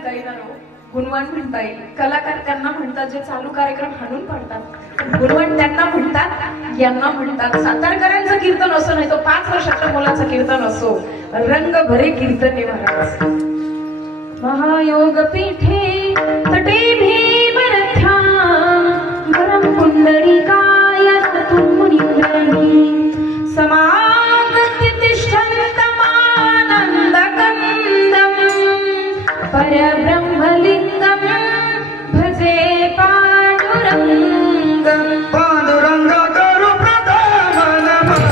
म्हणता येणार हो, गुणवान म्हणता येईल. कलाकार त्यांना म्हणतात जे चालू कार्यक्रम हाणून पाडतात, गुणवान त्यांना म्हणतात यांना म्हणतात. सातारकरांचं कीर्तन असो नाही तो 5 वर्षाच्या मुलाचं कीर्तन असो, रंग भरे कीर्तने महाराज. महायोग पीठे तटे भीमरथ्या गरम पुंडरीकाय तुमुनिवरणी समागत्य तिष्ठन्तमानन्दकन्दं परब्रह्मलिङ्गं भजे पाण्डुरङ्गं. पांडुरंग करू प्रथम नमः.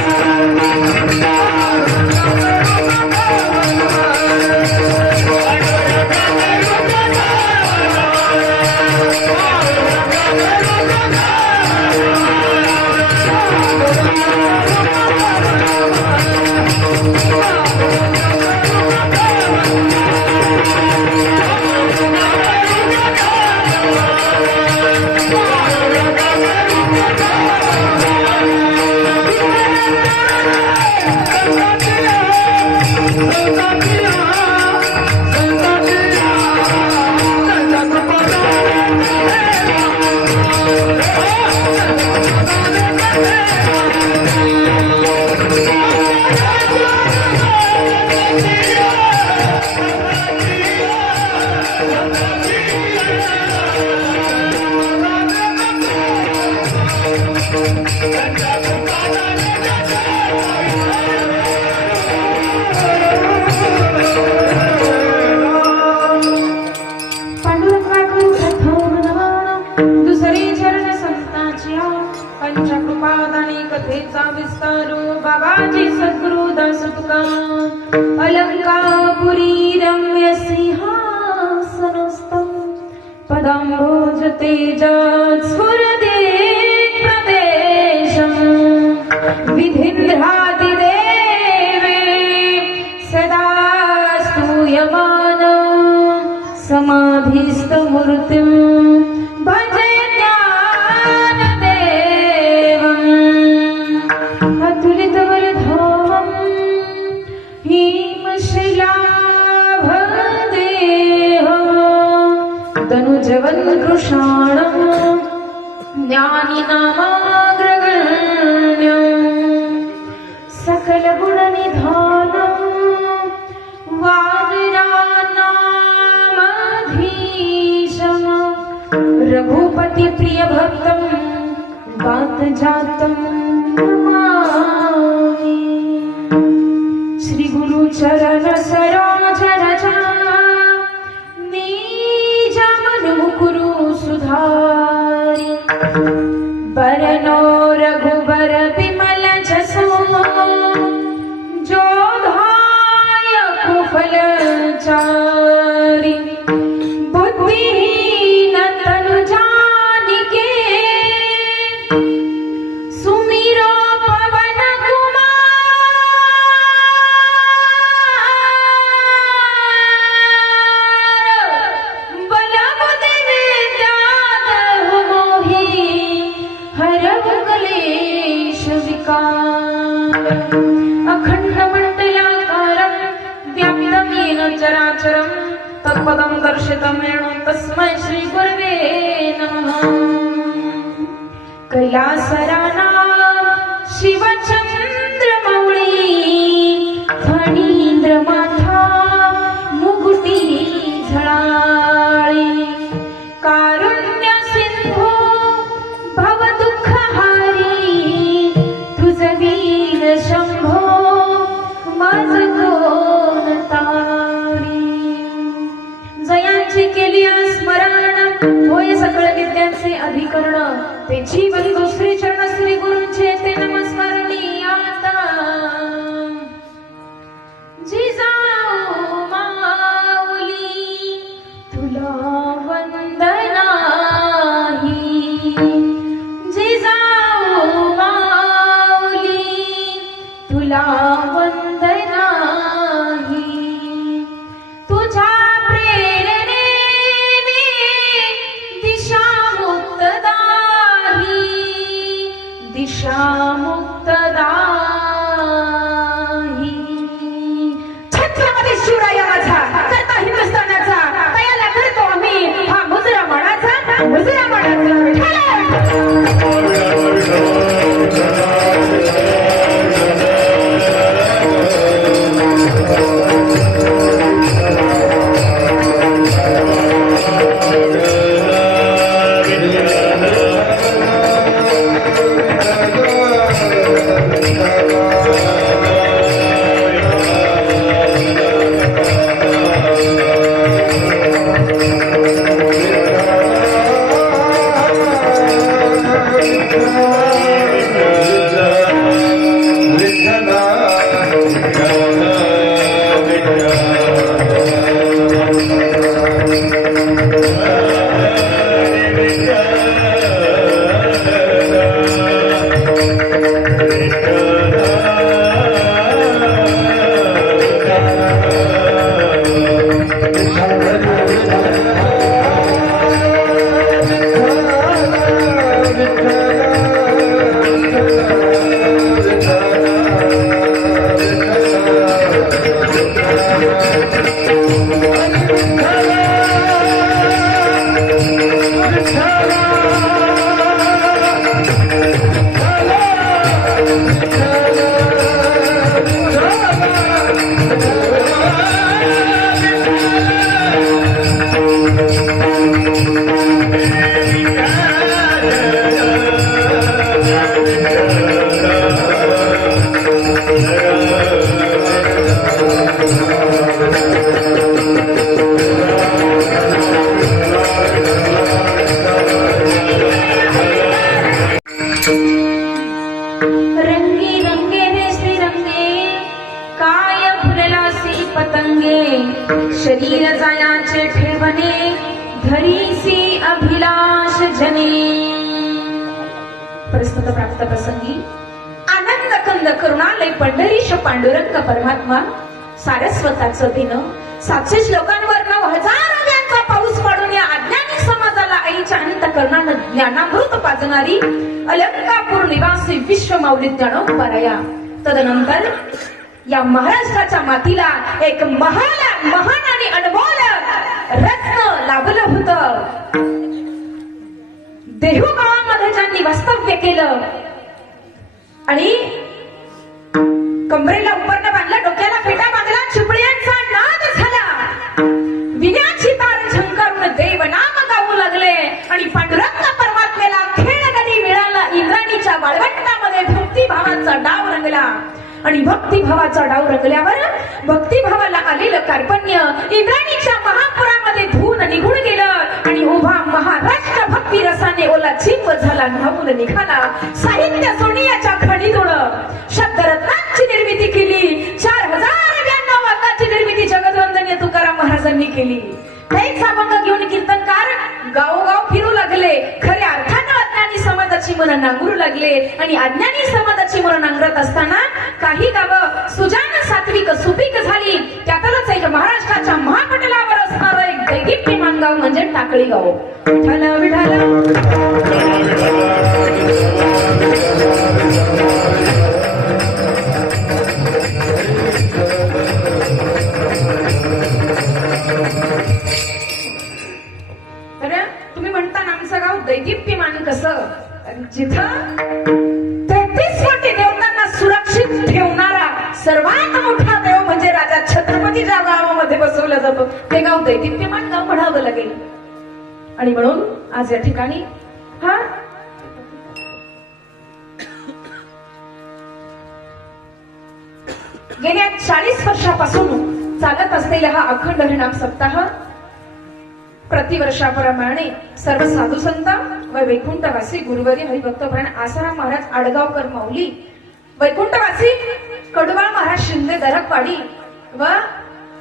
बाबाजी सद्गुरुदास तुका अलंकापुरी रम्य सिंहासनस्थं पदाम्भोज तेजात् स्फुरदे प्रदेशं विधिन्द्रादिदेवे सदा स्तूयमानं समाधिस्थमूर्तिं भजे कृषाणं ज्ञानिनामाग्रगण्यं सकलगुणनिधानं वादिरानामधीशं रघुपतिप्रियभक्तं वातजातं नमामि. श्रीगुरुचरणसरोजरज कुरु सुधारि बरनो रघुबर विमल जसो जोधाय कुफल चारि बुद्धिहीन तनु जानिके सुमिरो पवन अखण्डमण्डलाकारं व्याप्तं येन चराचरं तत्पदं दर्शितं येन तस्मै श्रीगुरवे नमः. कैलासराना शिवचन्द्रमौळी फणीन्द्रमाथा मुकुटी झळाळी कारुण्य सिंधू भवदुःखहारी तुझ वीर शंभो माझ कोण तारी. जयांची केली स्मरण होय सकळ विद्यांचे अधिकरण ते जीवन दुसरी चरण श्री गुरूंचे ते नमस्कारणी आता. जिजाऊ माऊली तुला वंदनाही, जिजाऊ माऊली तुला वंदनाही. तुझ्या प्रेरणेने दिशा मुक्तदाही रंगी रंगे रेसी रंगे काय फुललासी पतंगे शरीर जायाचे ठेवणे धरीसी अभिलाष जने. प्रस्तुत प्राप्त प्रसंगी आनंद कंद करुणालय पंढरीश पांडुरंग परमात्मा सारस्वताचं दिन 700 श्लोकांवर 9000 व्यांचा पाऊस पाडून या अज्ञानी समाजाला आईच्या अंतःकरणानं ज्ञानामृत पाजणारी अलंकापूर निवासी विश्वमाऊली ज्ञानोबाराया. तदनंतर या महाराष्ट्राच्या मातीला एक महान आणि अनमोल रत्न लाभलं होतं. देहू गावामध्ये ज्यांनी वास्तव्य केलं आणि कमरेला उपरणं बांधलं, डोक्याला फेटा बांधला, चिपळ्यांचा नाद झाला, विण्याची तार झंकारून देव नाम गाऊ लागले आणि पांडुरंग परमात्म्याला खेळगडी मिळाला. इंद्राणीच्या वाळवंटामध्ये भक्तिभावाचा डाव रंगला आणि भक्तिभावाचा डाव रंगल्यावर भक्तिभावाला आलेलं कार्पण्य इंद्राणीच्या महापुरामध्ये धुवून निघून गेलं आणि उभा महाराष्ट्र भक्ती रसाने ओला चिंब झाला, न्हावून निघाला. साहित्य सोनियाच्या खणीतून शब्दरत्नांची निर्मिती केली. 4092 वाताची निर्मिती जगदवंदनीय तुकाराम महाराजांनी केली. तेच अभंग घेऊन कीर्तनकार गावोगाव फिरू लागले. खऱ्या अर्थानं अज्ञानी समाजाची मनं नांगरू लागले आणि अज्ञानी समाजाची मनं नांगरत असताना काही गावं सुजान सात्विक सुपीक झाली. त्यातलंच एक महाराष्ट्राच्या महापटलावर असणारं एक दैदिप्यमान गाव म्हणजे टाकळी गाव. विठाला विठाला तुम्ही म्हणता आमचं गाव दैदिप्यमान कसं, जिथं 33 कोटी देवतांना सुरक्षित ठेवणारा सर्वात मोठा देव म्हणजे राजा छत्रपती ज्या गावामध्ये बसवला जातो ते गाव दैदिप्यमान गाव म्हणावं लागेल. आणि म्हणून आज या ठिकाणी हा गेल्या 40 वर्षापासून चालत असलेला हा अखंड हरिनाम सप्ताह प्रतिवर्षाप्रमाणे सर्व साधू संत व वैकुंठवासी गुरुवारी हरिभक्तप्राण आसाराम महाराज आडगावकर माऊली, वैकुंठवासी कडुबाळ महाराज शिंदे दरकवाडी व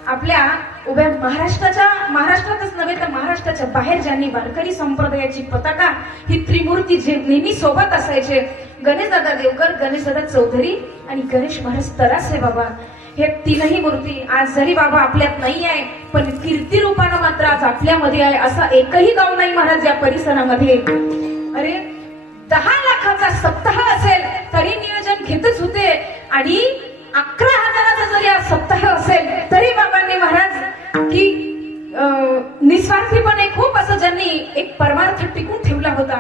आपल्या उभ्या महाराष्ट्रातच नव्हे तर महाराष्ट्राच्या बाहेर ज्यांनी वारकरी संप्रदायाची पताका ही त्रिमूर्ती जे नेहमी सोबत असायचे, गणेशदादा देवकर, गणेशदादा चौधरी आणि गणेश महाराज तरासे बाबा, हे तीनही मूर्ती आज जरी बाबा आपल्यात नाही आहे पण कीर्ती रूपानं मात्र आज आपल्यामध्ये आहे. असा एकही गाव नाही महाराज या परिसरामध्ये. अरे 10 लाखाचा सप्ताह असेल तरी नियोजन घेतच होते आणि 11,000चा जरी आज सप्ताह असेल तरी बाबांनी महाराज की निस्वार्थीपणे खूप असं ज्यांनी एक परमार्थ टिकून ठेवला होता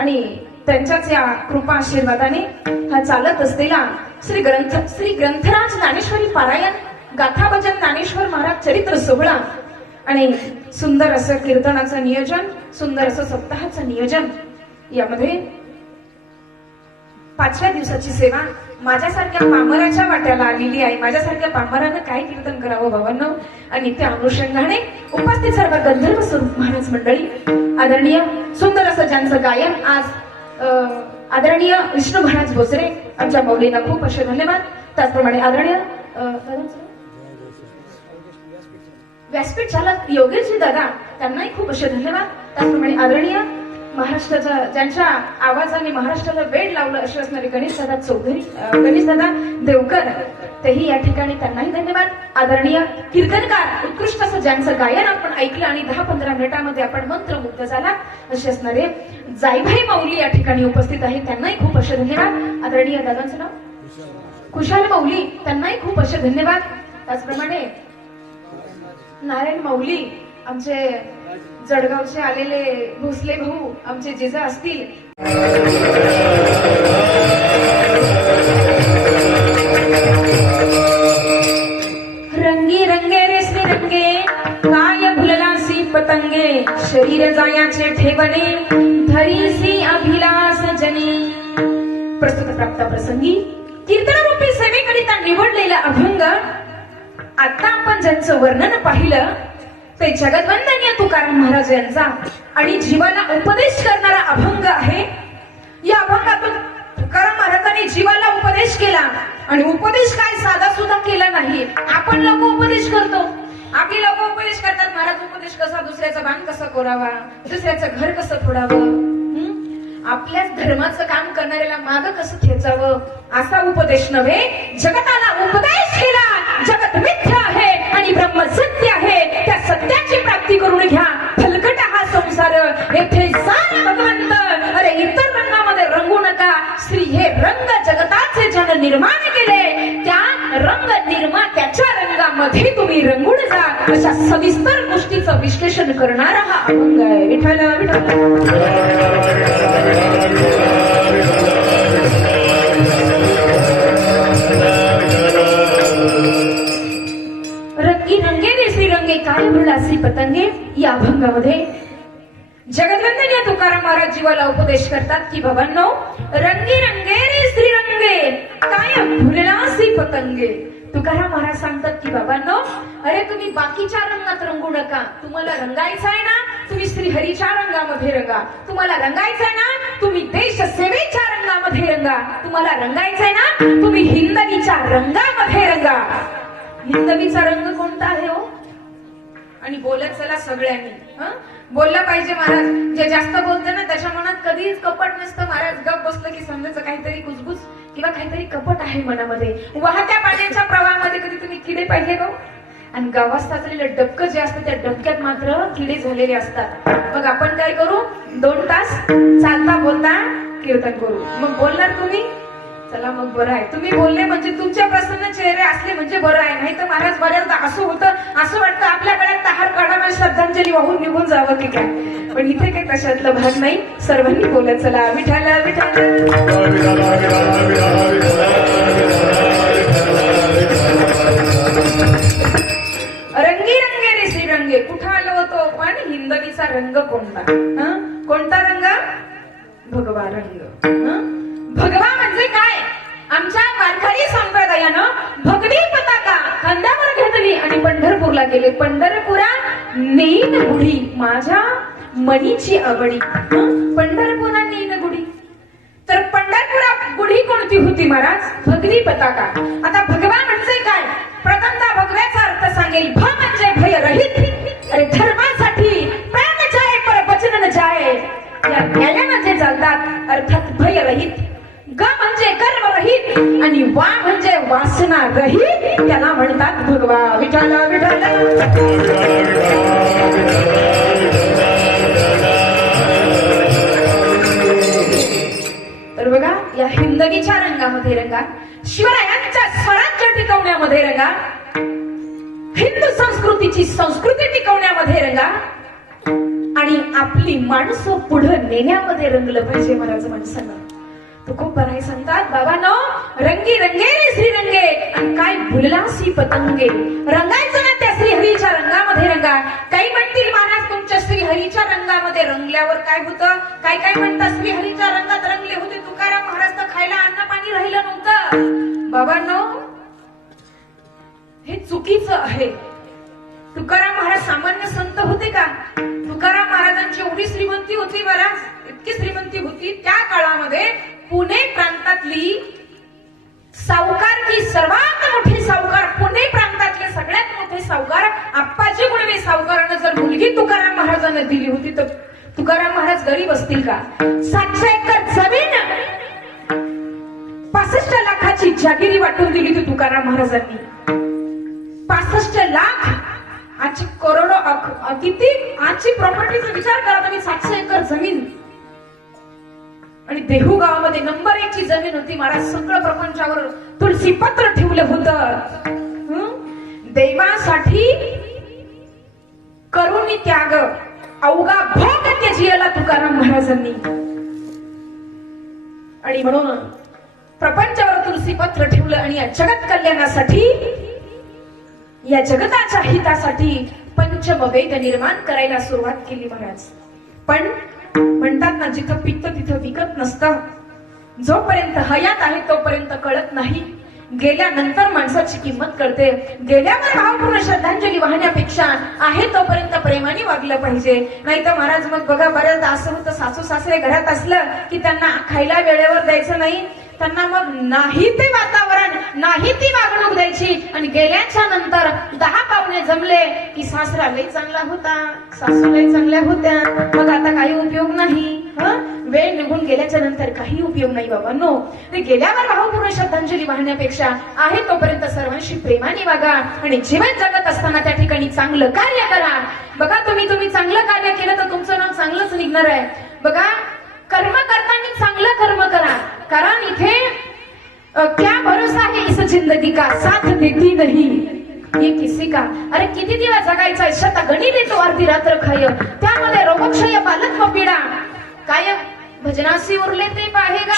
आणि त्यांच्याच या कृपा आशीर्वादाने हा चालत असलेला श्री ग्रंथराज ज्ञानेश्वरी पारायण गाथा भजन ज्ञानेश्वर महाराज चरित्र सोहळा आणि सुंदर असं कीर्तनाचं नियोजन, सुंदर असं सप्ताहाचं नियोजन, यामध्ये 5व्या दिवसाची सेवा माझ्यासारख्या पामराच्या वाट्याला आलेली आहे. माझ्यासारख्या पामरानं काय कीर्तन करावं बाबांनो. आणि त्या अनुषंगाने उपस्थित सर्व गंधर्व स्वरूप महाराज मंडळी, आदरणीय सुंदर असं ज्यांचं गायन आज आदरणीय विष्णू महाराज भोसरे आमच्या माऊलींना खूप असे धन्यवाद. त्याचप्रमाणे आदरणीय दादांचं व्यासपीठ चालक योगेशजी दादा, त्यांनाही खूप असे धन्यवाद. त्याचप्रमाणे आदरणीय महाराष्ट्राचा ज्यांच्या आवाजाने महाराष्ट्राला वेळ लावलं असे असणारे गणेश दादा चौधरी, गणेश दादा देवकर, तेही या ठिकाणी त्यांनाही धन्यवाद. आदरणीय कीर्तनकार, उत्कृष्ट असं ज्यांचं गायन आपण ऐकलं आणि 10-15 मिनिटांमध्ये आपण मंत्रमुग्ध झाला असे असणारे जाईभाई माऊली या ठिकाणी उपस्थित आहे, त्यांनाही खूप असे धन्यवाद. आदरणीय दादांचं नाव खुशाल माऊली, त्यांनाही खूप असे धन्यवाद. त्याचप्रमाणे नारायण माऊली, आमचे जळगावचे आलेले भोसले भाऊ, आमचे जिजा असतील. रंगी रंगे रेशमी रंगे, काय भुललासी पतंगे, शरीर जायाचे ठेवणे, धरीसी अभिलाष जने. प्रस्तुत प्राप्त प्रसंगी कीर्तनरूपी सेवेकरिता निवडलेला अभंग. आता आपण ज्यांचं वर्णन पाहिलं ते जगद्वंदनीय तुकाराम महाराज यांचा आणि जीवाला उपदेश करणारा अभंग आहे. या अभंगातून तुकाराम महाराजांनी जीवाला उपदेश केला आणि उपदेश काय साधा सुद्धा केला नाही. आपण लोक उपदेश करतो, आपली लोक उपदेश करतात, महाराज उपदेश कसा, दुसऱ्याचा बाण कसा कोरावा, दुसऱ्याचं घर कसं फोडावं, आपल्याच धर्माचं काम करणाऱ्याला माग कसं खेचावं, असा उपदेश नव्हे. जगताला उपदेश केला, जगत मिथ्या आहे आणि ब्रह्म सत्य आहे, त्या सत्याची प्राप्ती करून घ्या. फलकट हा संसार, येथे सार भगवंत, अरे इतर रंगामध्ये रंगू नका. श्री हे रंग जगताचे जन निर्माण केले, त्या रंग निर्मात्याच्या रंगामध्ये तुम्ही रंगून जा. अशा सविस्तर गोष्टीचं विश्लेषण करणारा हा अभंग आहे. विठ्ठल विठ्ठल. रंगी रंगे रे श्रीरंगे, काय भरला श्री पतंगे. या अभंगामध्ये जगद्वंदनीय तुकाराम महाराज जीवाला उपदेश करतात की बाबांनो, रंगी रंगे रे श्रीरंगे, काय भुलला श्री पतंगे. तुकाराम महाराज सांगतात की बाबांनो, अरे तुम्ही बाकीच्या रंगात रंगू नका. तुम्हाला रंगायचं आहे ना, तुम्ही श्रीहरीच्या रंगामध्ये रंगा. तुम्हाला रंगायचं आहे ना, तुम्ही देश सेवेच्या रंगामध्ये रंगा. तुम्हाला रंगायचं आहे ना, तुम्ही हिंदवीच्या रंगामध्ये रंगा. हिंदवीचा रंग कोणता आहे हो? आणि बोलत चला सगळ्यांनी, बोललं पाहिजे महाराज. जे जास्त बोलते ना त्याच्या मनात कधीच कपट नसतं. महाराज गप बसलं की समजायचं काहीतरी कुजबुज किंवा काहीतरी कपट आहे मनामध्ये. वाहत्या पाण्याच्या प्रवाहामध्ये कधी तुम्ही किडे पाहिले का? आणि गावात साचलेलं डबकं जे असतं त्या डबक्यात मात्र किडे झालेले असतात. मग आपण काय करू? 2 तास चालता बोलता कीर्तन करू. मग बोलणार तुम्ही, चला मग बरं आहे. तुम्ही बोलले म्हणजे तुमचे प्रसन्न चेहरे असले म्हणजे बरं आहे. नाही तर महाराज बऱ्याचदा असं होतं, असं वाटतं आपल्या गळ्यात तहार काढा, श्रद्धांजली वाहून निघून जावं की काय. पण इथे काही तशातलं भाग नाही. सर्वांनी बोलत चला विठ्ठल विठ्ठल. रंगी रंगे रे श्रीरंगे, कुठं आलो होतो पण हिंदवीचा रंग कोणता? कोणता रंग? भगवा रंग. भगवा म्हणजे काय? आमच्या वारकरी संप्रदायानं भगवी पताका खांद्यावर घेतली आणि पंढरपूरला गेले. पंढरपुरा नेईन गुढी माझ्या मनीची आवडी. पंढरपुरा नेईन गुढी. तर पंढरपुरा गुढी कोणती होती महाराज? भगवी पताका. आता भगवा म्हणजे काय? प्रथमतः भगव्याचा अर्थ सांगेल. भ म्हणजे भय रहित, अरे धर्मासाठी प्राण जाय पर वचन न जाय, या न्यायानं जे चालतात अर्थात भय रहित. ग म्हणजे कर्म रहित आणि वा म्हणजे वासना रहित, त्याला म्हणतात भगवा. विठ्ठल विठ्ठल. तर बघा, या हिंदवीच्या रंगामध्ये रंगा, शिवरायांच्या स्वराज्य टिकवण्यामध्ये रंगा, हिंदू संस्कृतीची संस्कृती टिकवण्यामध्ये रंगा आणि आपली माणसं पुढे नेण्यामध्ये रंगलं पाहिजे महाराज माणसांना. तो खूप बराई सांगतात बाबांनो, रंगी रंगे रे श्रीरंगे, आणि काय भुललासी पतंगे. रंगायचं ना त्या श्रीहरीच्या रंगामध्ये रंगा. काही म्हणतील महाराज तुमच्या श्रीहरीच्या रंगामध्ये रंगल्यावर काय होतं? काय काय म्हणतात श्रीहरीच्या रंगात रंगले होते तुकाराम महाराज तर खायला अन्न पाणी राहिलं नव्हतं. बाबांनो, हे चुकीचं आहे. तुकाराम महाराज सामान्य संत होते का? तुकाराम महाराजांची एवढी श्रीमंती होती महाराज, इतकी श्रीमंती होती त्या काळामध्ये पुणे प्रांतातली सावकार की सर्वात मोठे सावकार, पुणे प्रांतातले सगळ्यात मोठे सावकार आप्पाजी गुणवे सावकारानं जर मुलगी तुकाराम महाराजांना दिली होती तर तुकाराम महाराज गरीब असतील का? 700 एकर जमीन 65 लाखाची जागिरी वाटून दिली होती तुकाराम महाराजांनी. 65 लाख आजची करोडो किती आजची प्रॉपर्टीचा विचार करा तुम्ही. 700 एकर जमीन आणि देहू गावामध्ये नंबर 1 ची जमीन होती. महाराज सगळं प्रपंचावर तुळशी पत्र ठेवलं होतं. देवासाठी करुणी त्याग अवघा भोग त्याजीला तुकाराम महाराजांनी. आणि म्हणून प्रपंचावर तुलसी पत्र ठेवलं आणि या जगत कल्याणासाठी, या जगताच्या हितासाठी पंचमवेद निर्माण करायला सुरुवात केली महाराज. पण म्हणतात ना, जिथं पित्त तिथं विकत नसतं. जोपर्यंत हयात आहे तोपर्यंत कळत नाही, गेल्यानंतर माणसाची किंमत कळते. गेल्यावर भावपूर्ण श्रद्धांजली वाहण्यापेक्षा आहे तोपर्यंत प्रेमाने वागलं पाहिजे. नाही तर महाराज मग बघा, बऱ्याचदा असं होतं, सासू सासरे घरात असलं की त्यांना खायला वेळेवर द्यायचं नाही, त्यांना मग नाही ते वातावरण, नाही ती वागणूक द्यायची. आणि गेल्याच्या नंतर 10 पाहुणे जमले की सासरा लई चांगला होता, सासू लई चांगल्या होत्या, मग आता काही उपयोग नाही. वेळ निघून गेल्याच्या नंतर काही उपयोग नाही बाबा. नो, ते गेल्यावर भावपूर्ण श्रद्धांजली वाहण्यापेक्षा आहे तोपर्यंत सर्वांशी प्रेमाने वागा आणि जीवन जगत असताना त्या ठिकाणी चांगलं कार्य करा. बघा, तुम्ही चांगलं कार्य केलं तर तुमचं नाव चांगलंच निघणार आहे. बघा, कर्म करताना चांगलं कर्म करा, कारण इथे क्या भरोसा है इस जिंदगी का, साथ देती नहीं ये किसी का. अरे किती दिवस जगायचा आहे, शता गणी देतो अर्धी रात्र खाय, त्यामध्ये रोगक्षय बालक व पिढा काय भजनासी उरले ते पाहेगा.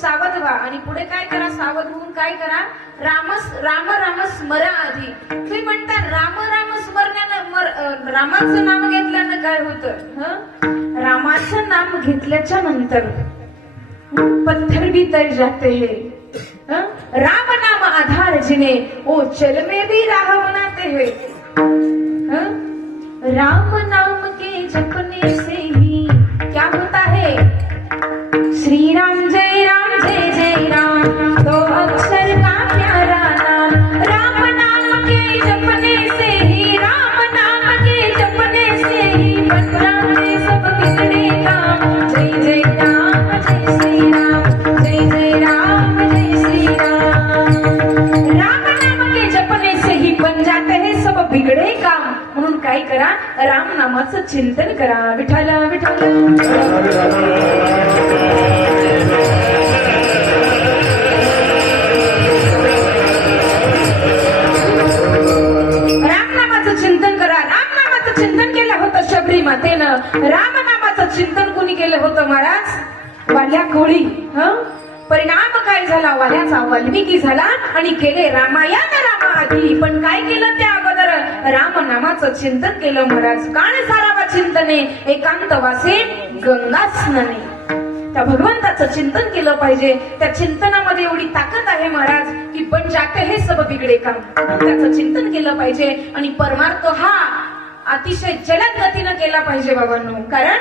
सावध व्हा. आणि पुढे काय करा, सावध होऊन काय करा, राम राम स्मरा. आधी तुम्ही म्हणता राम राम स्मरण्यानं रामाचं नाम घेतल्यानं काय होतं? रामाचं नाम घेतल्याच्या नंतर पत्थर भी तर जाते है. राम नाम आधार जिने ओ चल में भी राह बनाते है. राम नाम के जपने से ही क्या होता है? श्री राम जय राम दो अक्षर का प्यारा नाम. राम नाम के जपने से ही, राम नाम के जपने से ही बन जाते सब बिगड़े काम. जय जय राम जय श्री राम, जय जय राम जय श्री राम. राम नाम के जपने से ही बन जाते हैं सब बिगड़े काम. म्हणून काय करा, राम नामाचं चिंतन करा. विठ्ठल विठ्ठल शबरी मातेनं. राम नामाचं चिंतन कोणी केलं होतं महाराज? वाल्या कोळी. परिणाम काय झाला? वाल्याचा वाल्मिकी झाला आणि केले रामायण रामाआधी. पण काय केलं त्या अगोदर? राम नामाचं चिंतन केलं महाराज. कान सारावा चिंतने एकांत वासे गंगा स्नाने. त्या भगवंताचं चिंतन केलं पाहिजे. त्या चिंतनामध्ये एवढी ताकद आहे महाराज की बन जाते हे सब बिगडे काम. त्याचं चिंतन केलं पाहिजे आणि परमार्थ हा अतिशय जलद गतीनं केला पाहिजे बाबांनो. कारण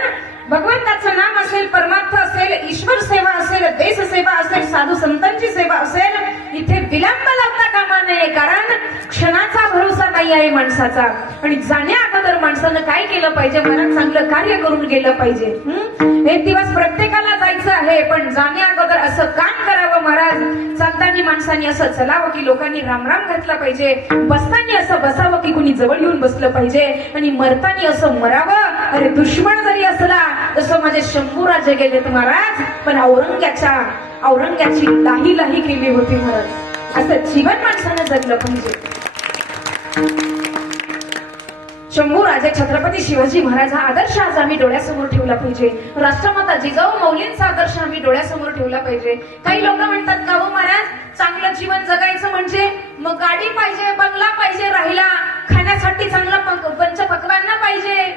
भगवंताचं नाम असेल, परमार्थ असेल, ईश्वर सेवा असेल, देश सेवा असेल, साधू संतांची सेवा असेल, इथे विलंब लावता कामा नये. कारण क्षणाचा भरोसा नाही आहे माणसाचा. आणि जाण्या अगोदर माणसानं काय केलं पाहिजे, मनात चांगलं कार्य करून गेलं पाहिजे. एक दिवस प्रत्येकाला जायचं आहे, पण जाण्या अगोदर असं काम करावं महाराज. चालताना माणसांनी असं चलावं की लोकांनी रामराम घातला पाहिजे, बसताना असं बसावं की कुणी जवळ येऊन बसलं पाहिजे, आणि मरताना असं मरावं अरे दुश्मन जरी असला जसं माझे शंभूराजे गेलेत महाराज, पण औरंग्याची लाही लाही केली होती महाराज. असं जीवन माणसानं जगलं पाहिजे. शंभूराजे छत्रपती शिवाजी महाराज हा आदर्श आज आम्ही डोळ्यासमोर ठेवला पाहिजे. राष्ट्रमाता जिजाऊ मौलींचा आदर्श आम्ही डोळ्यासमोर ठेवला पाहिजे. काही लोक म्हणतात का हो महाराज, चांगलं जीवन जगायचं म्हणजे मग गाडी पाहिजे, बंगला पाहिजे, राहिला खाण्यासाठी चांगलं पंचपक्वान्न पाहिजे,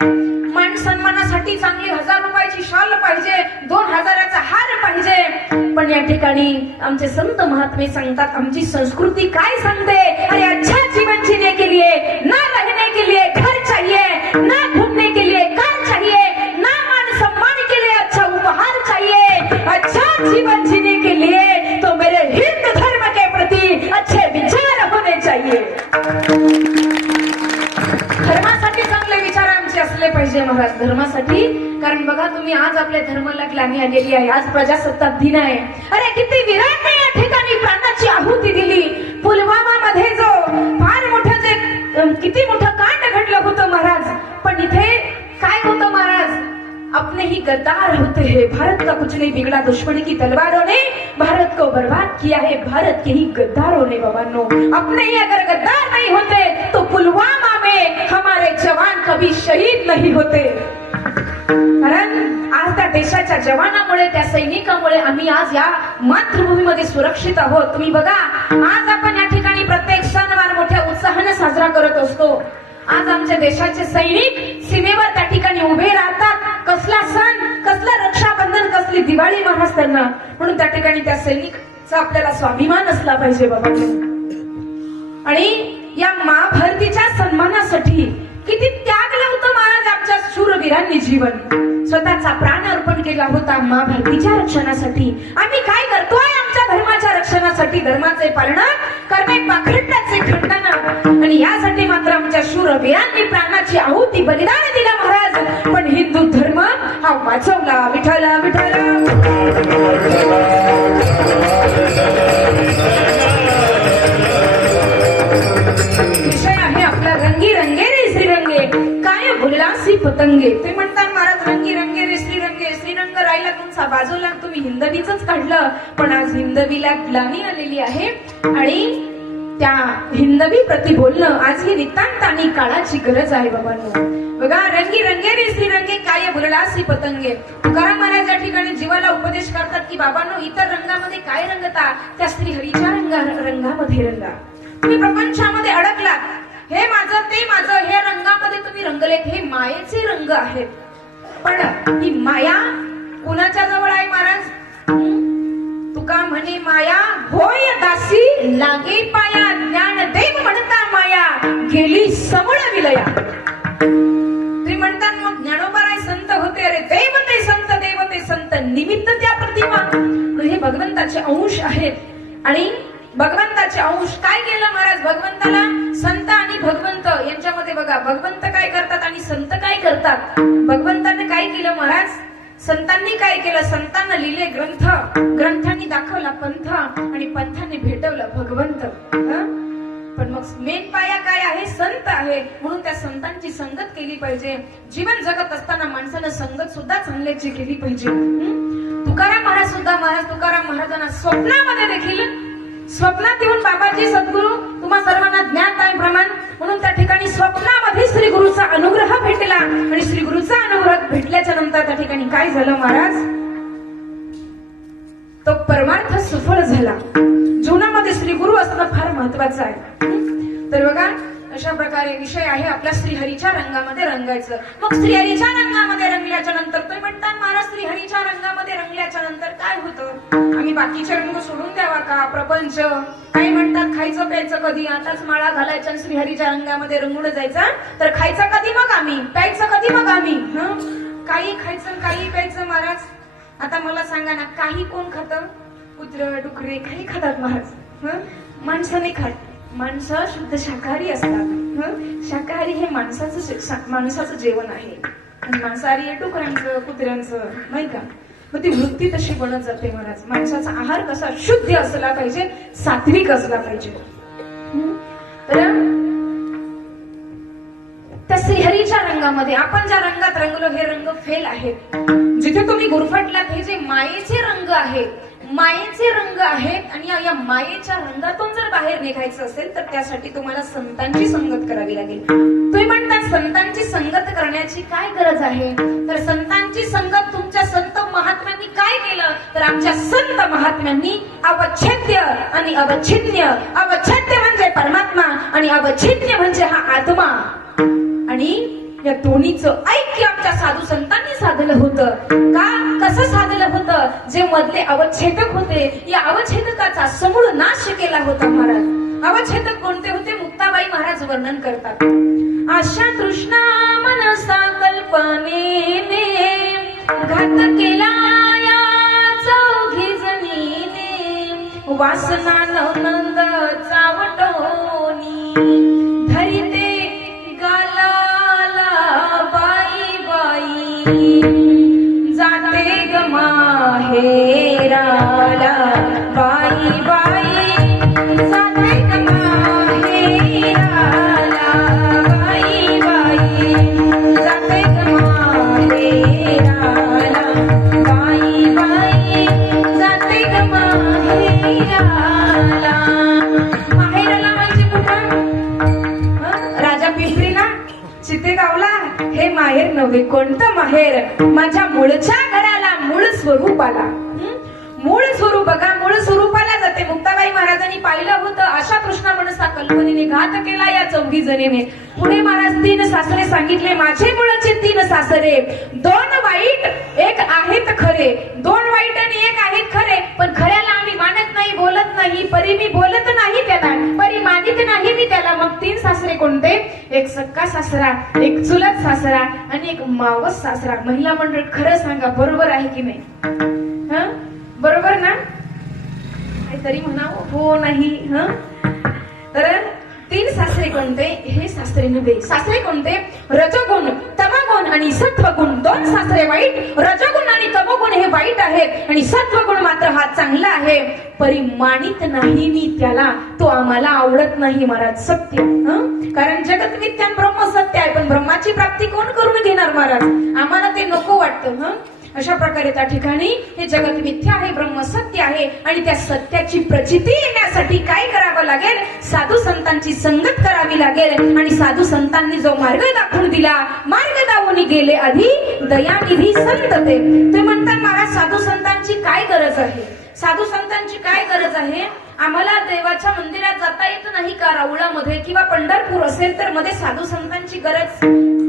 मान सन्मानासाठी चांगली 1000 रुपयाची शाल पाहिजे, 2000चा हार पाहिजे. पण या ठिकाणी आमचे संत महात्मे सांगतात, आमची संस्कृती काय सांगते, अरे अच्छा जीवन जीने के लिए ना रहने के लिए घर चाहिए, ना घूमने के लिए कार चाहिए, ना मान सम्मान के लिए अच्छा उपहार चाहिए. अच्छा जीवन जीने के लिए तो मेरे हिंदू धर्म के प्रति अच्छे विचार होने चाहिए. धर्मासाठी चांगले विचार आमचे असले पाहिजे महाराज, धर्मासाठी. कारण बघा तुम्ही, आज आपल्या धर्माला ग्लानी आलेली आहे. आज प्रजासत्ताक दिन आहे. अरे किती वीरांनी या ठिकाणी प्राणाची आहुती दिली. पुलवामा मध्ये जो फार मोठं जे किती मोठं कांड घडलं होतं महाराज, पण इथे काय होतं महाराज, अपने ही गद्दार होते हैं. भारत का कुछ नहीं बिगड़ा, दुश्मन की तलवारों ने भारत को बर्बाद किया है. भारत के ही गद्दारों ने बाबांनो, अपने ही अगर गद्दार नहीं होते तो पुलवामा में हमारे जवान कभी शहीद नहीं होते. कारण आज त्या देशाच्या जवानामुळे, त्या सैनिकामुळे आम्ही आज या मातृभूमीमध्ये सुरक्षित आहोत. तुम्ही बघा, आज आपण या ठिकाणी प्रत्येक सणवार मोठ्या उत्साहाने साजरा करत असतो. आज आमच्या देशाचे सैनिक सीमेवर त्या ठिकाणी उभे राहतात. कसला सण, कसला रक्षाबंधन, कसली दिवाळी महाराज त्यांना. म्हणून त्या ठिकाणी त्या सैनिकचा आपल्याला स्वाभिमान असला पाहिजे बाबा. आणि या महाभारतीच्या सन्मानासाठी किती त्याग लावतो महाराज आमच्या शूरवीरांनी जीवन. स्वतःचा प्राण अर्पण केला होता महाभारतीच्या रक्षणासाठी. आम्ही काय करतोय आमच्या धर्माच्या रक्षणासाठी, धर्माचे पालन करणे पाखंडाचे खंडन. आणि यासाठी मात्र आमच्या शूरवीरांनी प्राणाची आहुती, बलिदान दिलं महाराज. पण हिंदू धर्म हा वाचवला. विठ्ठल विठ्ठल. विषय आहे आपला रंगी रंगेरे श्रीरंगे, काय भुललासी पतंगे. ते म्हणतात महाराज, रंगी रंगेरे श्रीरंगे, श्रीरंग राहिला तुमचा बाजूला, तुम्ही हिंदवीच काढलं. पण आज हिंदवीला ग्लानी आलेली आहे आणि त्या हिंदवी प्रति बोलणं आज ही नितांत आणि काळाची गरज आहे बाबांनो. बघा, रंगी रंगेरे श्रीरंगे काय भुललासी पतंगे. तुकाराम महाराज या ठिकाणी जीवाला उपदेश करतात की बाबांनो, इतर रंगामध्ये काय रंगता, त्या श्रीहरीच्या रंगामध्ये रंगा. तुम्ही प्रपंचामध्ये अडकलात, हे माझं ते माझं, हे रंगामध्ये तुम्ही रंगलेत, हे मायेचे रंग आहेत. पण ही माया कुणाच्या जवळ आहे महाराज? तुका म्हणे माया होय दासी, लागे पाया, ज्ञानदेव म्हणता माया गेली समळ विलया. तुम्ही म्हणतात मग ज्ञानोबा संत होते, अरे देव ते संत, देव ते संत, निमित्त त्या प्रतिमा. हे भगवंताचे अंश आहेत. आणि भगवंताचे अंश काय केलं महाराज, भगवंताला संत आणि भगवंत यांच्यामध्ये बघा, भगवंत काय करतात आणि संत काय करतात. भगवंताने काय केलं महाराज, संतांनी काय केलं, संतांना लिहिले ग्रंथ, ग्रंथांनी दाखवला पंथ, आणि पंथाने भेटवलं भगवंत. पण मग मेन पाया काय आहे, संत आहे. म्हणून त्या संतांची संगत केली पाहिजे. जीवन जगत असताना माणसानं संगत सुद्धा चांगल्याची केली पाहिजे. तुकाराम महाराज सुद्धा, महाराज तुकाराम महाराजांना स्वप्नामध्ये देखील, स्वप्नात येऊन बाबाजी सद्गुरू तुम्हा सर्वांना ज्ञान आहे प्रमाण, म्हणून त्या ठिकाणी स्वप्नामध्ये श्री गुरुचा अनुग्रह भेटला. आणि श्री गुरुचा अनुग्रह भेटल्याच्या नंतर त्या ठिकाणी काय झालं महाराज, तो परमार्थ सफळ झाला. जीवनामध्ये श्री गुरु असणं फार महत्वाचं आहे. तर बघा, अशा प्रकारे विषय आहे आपल्या श्रीहरीच्या रंगामध्ये रंगायचं. मग श्रीहरीच्या रंगामध्ये रंगल्याच्या नंतर तुम्ही म्हणता महाराज श्रीहरीच्या रंगामध्ये रंगल्याच्या नंतर काय होतं? आम्ही बाकीचे रंग सोडून द्यावा का? प्रपंच काही म्हणतात खायचं प्यायचं कधी, आताच माळा घालायच्या आणि श्रीहरीच्या रंगामध्ये रंगून जायचा, तर खायचं कधी मग आम्ही, प्यायचं कधी मग आम्ही? काही खायचं काही प्यायचं महाराज. आता मला सांगा ना, काही कोण खातं? कुत्र डुकरे काही खातात महाराज. माणसं नाही खात. माणसं शुद्ध शाकाहारी असतात. शाकाहारी हे माणसाचं जेवण आहे. मांसाहारी आहे डुकरांचं कुत्र्यांचं, नाही का? मग ती वृत्ती तशी बनत जाते महाराज. माणसाचा आहार कसा शुद्ध असला पाहिजे, सात्विक असला पाहिजे. तर त्या श्रीहरीच्या रंगामध्ये आपण ज्या रंगात रंगलो हे रंग फेल आहेत. जिथे तुम्ही गुरफटलात हे जे मायेचे रंग आहेत, मायेचे रंग आहेत, आणि या मायेच्या रंगातून जर बाहेर निघायचं असेल तर त्यासाठी तुम्हाला संतांची संगत करावी लागेल. तुम्ही म्हणता संतांची संगत करण्याची काय गरज आहे? तर संतांची संगत तुमच्या संत महात्म्यांनी काय केलं? तर आमच्या संत महात्म्यांनी अवच्छेद्य आणि अवच्छिन्न, अवच्छेद्य म्हणजे परमात्मा आणि अवच्छिन्न म्हणजे हा आत्मा, आणि या दोन्हीचं ऐक्य आमच्या साधू संतांनी साधलं होतं. का? कसं साधलं होतं? जे मधले अवच्छेदक होते, या अवच्छेदकाचा समूळ नाश केला होता महाराज. अवच्छेदक कोणते होते? मुक्ताबाई महाराज वर्णन करतात. अशा तृष्णा मनसा कल्पनेने घात केला या चौघी जणीने, वासना नंद चावटोनी धरिते जाते ग माहेराला बाई बाई, जाते ग माहेराला बाई बाई, जाते ग माहेराला बाई बाई, जाते ग माहेराला. माहेराला म्हणजे कुठं? राजा पिंपरीला, चितेगावला? हे माहेर नव्हे. कोणतं माहेर? माझ्या मूळच्या घराला, मूळ स्वरूपाला. मूळ स्वरूप बघा, मूळ स्वरूपाला जाते. मुक्ताबाई महाराजांनी पाहिलं होतं अशा कृष्णा मनसा कल्पनेने घात केला या चौघी जणीने. पुढे महाराज 3 सासरे सांगितले. माझे मूळचे 3 सासरे, 2 वाईट 1 आहेत खरे. 2 वाईट आणि 1 आहेत खरे, पण खऱ्याला आम्ही मानत नाही, बोलत नाही. परी मी बोलत नाही त्याला, परी मानित नाही मी त्याला. मग 3 सासरे कोणते? 1 सक्का सासरा, 1 चुलत सासरा आणि 1 मावस सासरा. महिला मंडळ खरं सांगा, बरोबर आहे की नाही? बरोबर ना? काहीतरी म्हणावं, हो नाही? तर 3 सासरे कोणते? हे सासरे नव्हे. सासरे कोणते? रजोगुण, तमोगुण आणि सत्वगुण. 2 सासरे वाईट, रजोगुण आणि तमोगुण हे वाईट आहेत, आणि सत्वगुण मात्र हा चांगला आहे. परिमाणित नाही मी त्याला, तो आम्हाला आवडत नाही महाराज. सत्य, कारण जगत मिथ्या ब्रह्म सत्य आहे, पण ब्रह्माची प्राप्ती कोण करून घेणार महाराज? आम्हाला ते नको वाटतं. अशा प्रकारे त्या ठिकाणी हे जगत मिथ्या आहे, ब्रह्म सत्य आहे, आणि त्या सत्याची प्रचिती येण्यासाठी काय करावं लागेल? साधू संतांची संगत करावी लागेल. आणि साधू संतांनी जो मार्ग दाखवून दिला, मार्ग दावून गेले आधी दयानिधी संत ते. ते म्हणतात महाराज साधू संतांची काय गरज आहे? साधू संतांची काय गरज आहे? आम्हाला देवाच्या मंदिरात जाता येत नाही का? राऊळामध्ये किंवा पंढरपूर असेल तर मध्ये साधू संतांची गरज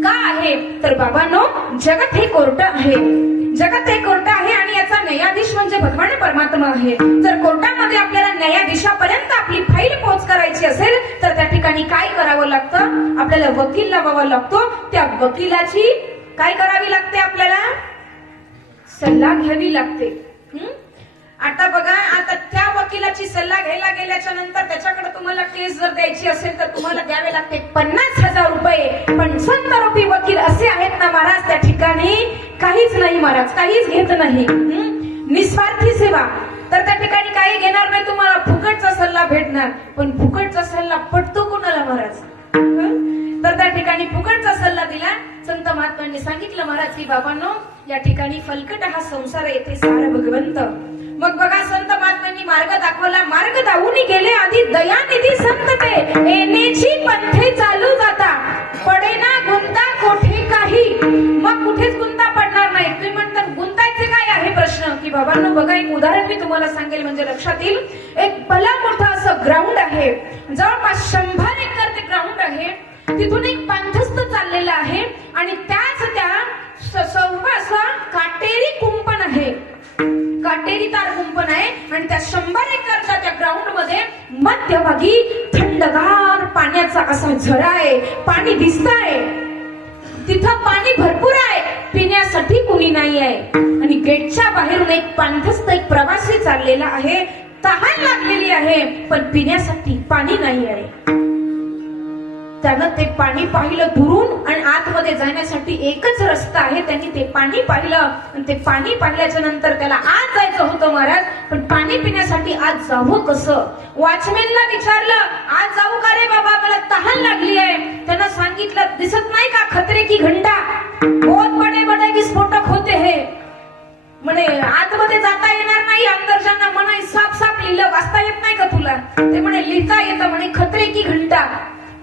का आहे? तर बाबांनो, जगत हे कोर्ट आहे. जगत हे कोर्ट आहे, आणि याचा न्यायाधीश म्हणजे भगवान परमात्मा आहे. जर कोर्टामध्ये आपल्याला न्यायाधीशापर्यंत आपली फाईल पोच करायची असेल तर त्या ठिकाणी काय करावं लागतं? आपल्याला वकील लावावा लागतो. त्या वकिलाची काय करावी लागते? आपल्याला सल्ला घ्यावी लागते. आता बघा, आता त्या वकिलाची सल्ला घ्यायला गेल्याच्या नंतर त्याच्याकडे तुम्हाला केस जर द्यायची असेल तर तुम्हाला द्यावे लागते 50,000 रुपये. पण संत रूपी वकील असे आहेत ना महाराज, त्या ठिकाणी काहीच नाही महाराज, काहीच घेत नाही. निस्वार्थी सेवा. तर त्या ठिकाणी काही घेणार नाही तुम्हाला, फुकटचा सल्ला भेटणार. पण फुकटचा सल्ला पटतो कोणाला महाराज? तर त्या ठिकाणी फुकटचा सल्ला दिला. संत महात्म्यांनी सांगितलं महाराज की बाबांनो, या ठिकाणी फलकट हा संसार येथे सार भगवंत. मग बघा, संत महात्म्यांनी मार्ग दाखवला. मार्ग दावून गेले आधी दयानिधी संत ते. येण्याची पंथे चालू जाता, पडेना गुंता कोठे काही. मग कुठेच गुंता पडणार नाही. तुम्ही म्हणतात गुंतायचे काय आहे प्रश्न? की बाबांनो बघा, एक उदाहरण मी तुम्हाला सांगेल म्हणजे लक्षात येईल. एक भला मोठा असं ग्राउंड आहे, जवळपास 100 एकर ते ग्राउंड आहे, तिथून एक पांथस्त चाललेला आहे आणि त्याच त्या सव्वासा काटेरी कुंपण आहे, काटेरी तार कुंपण आहे आणि त्या 100 एकरच्या त्या ग्राउंड मध्ये मध्यभागी थंडगार पाण्याचा असा झरा आहे, पाणी दिसतंय, तिथं पाणी भरपूर आहे, पिण्यासाठी कुणी नाही आहे आणि गेटच्या बाहेरून एक पांथस्त एक प्रवासी चाललेला आहे, तहान लागलेली आहे पण पिण्यासाठी पाणी नाही आहे. त्यानं ते पाणी पाहिलं दुरून आणि आतमध्ये जाण्यासाठी एकच रस्ता आहे, त्यांनी ते पाणी पाहिलं आणि ते पाणी पाहिल्याच्या नंतर त्याला आत जायचं होतं महाराज, पण पाणी पिण्यासाठी आत जावं कसं? वॉचमॅनला विचारलं, आज जाऊ का रे बाबा, मला तहान लागली आहे. त्यानं सांगितलं, दिसत नाही का खतरे की घंटा, बहुत बडे बडे विस्फोटक होते हे, म्हणे आतमध्ये जाता येणार नाही, अंदर जाना म्हणे साफ साफ लिहिलं, वाचता येत नाही का तुला? ते म्हणे लिहिता येतं म्हणे खतरे की घंटा.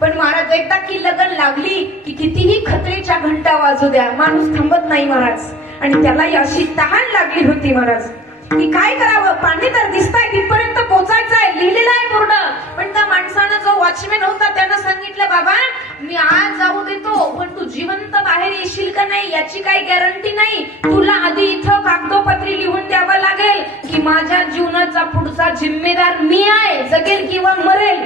पण महाराज एकदा की लगन लागली की कितीही खतरेच्या घंटा वाजू द्या, माणूस थांबत नाही महाराज. आणि त्यालाही अशी तहान लागली होती महाराज की काय करावं, पाणी तर दिसतंय, तिथपर्यंत पोहोचायचं आहे, लिहिलेलं आहे बोर्ड. पण त्या माणसानं जो वॉचमॅन होता त्यानं सांगितलं, बाबा मी आज जाऊ देतो पण तू जिवंत बाहेर येशील का नाही याची काही गॅरंटी नाही, तुला आधी इथं कागदोपत्री लिहून द्यावं लागेल की माझ्या जीवनाचा पुढचा जिम्मेदार मी आहे, जगेल किंवा मरेल,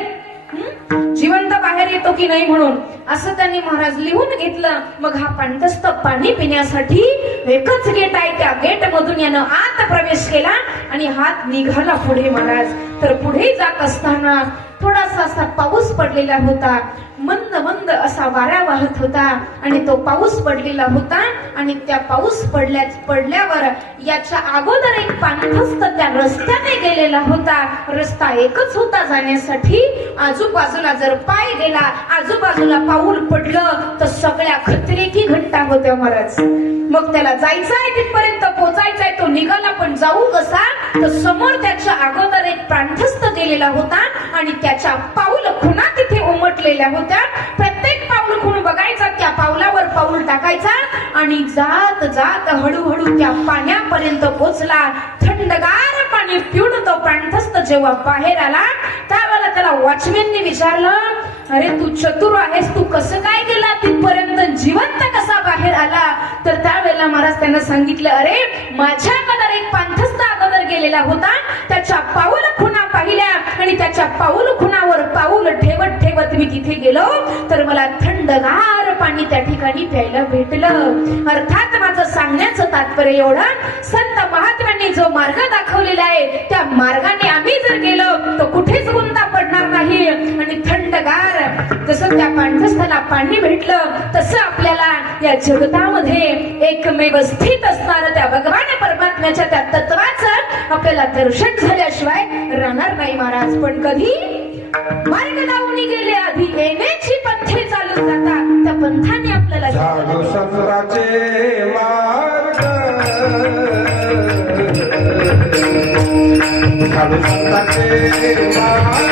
जिवंत बाहेर येतो की नाही म्हणून. असं त्यांनी महाराज लिहून घेतलं. मग हा पांथस्त पाणी पिण्यासाठी एकच गेट आहे, त्या गेट मधून यानं आत प्रवेश केला आणि हात निघाला पुढे महाराज. तर पुढे जात असताना थोडासा असा पाऊस पडलेला होता, मंद मंद असा वारा वाहत होता आणि तो पाऊस पडलेला होता आणि त्या पाऊस पडल्यावर याच्या अगोदर एक पांथस्त त्या रस्त्याने गेलेला होता. रस्ता एकच होता जाण्यासाठी, आजूबाजूला जर पाय गेला, आजूबाजूला पाऊल पडलं तर सगळ्या खतरे की घंटा होत्या महाराज. मग त्याला जायचंय, तिथपर्यंत पोहोचायचंय, तो निघाला पण जाऊ कसा? तर समोर त्याच्या अगोदर एक पांथस्त गेलेला होता आणि त्याच्या पाऊल खुणा तिथे उमटलेल्या होत्या. प्रत्येक पाऊल खुण बघायचा, त्या पावलावर पाऊल टाकायचा आणि जात जात हळूहळू त्या पाण्यापर्यंत पोहोचला. थंडगार पाणी पिऊन तो पांथस्त जेव्हा बाहेर आला त्यावेळेला त्याला वॉचमॅनने विचारलं, अरे तू चतुर आहेस, तू कसं काय गेला तिथपर्यंत, जिवंत कसा बाहेर आला? तर त्यावेळेला महाराज त्यांना सांगितलं, अरे माझ्या अगोदर एक पांथस्त अगोदर गेलेला होता, त्याच्या पाऊल खुणा पाहिल्या आणि त्याच्या पाऊल खुणावर पाऊल ठेवत ठेवत मी तिथे गेलो तर मला थंडगार पाणी त्या ठिकाणी प्यायला भेटलं. अर्थात माझं सांगण्याचं तात्पर्य एवढं, संत महात्म्यांनी जो मार्ग दाखवलेला आहे त्या मार्गाने आम्ही जर गेलो तर कुठेच गुंता पडणार नाही आणि थंडगार जसं त्या पांथस्थाला पाणी भेटलं तसं आपल्याला या जगतामध्ये एकमेव स्थित असणारं त्या भगवान परमात्म्याच्या त्या तत्वाचं आपल्याला दर्शन झाल्याशिवाय राहणार नाही महाराज. पण कधी मार्ग लावून गेले आधी येण्याची पंथे चालू जातात, त्या पंथाने आपल्याला झाडू सत्राचे मार्ग, झाडू सत्राचे मार्ग,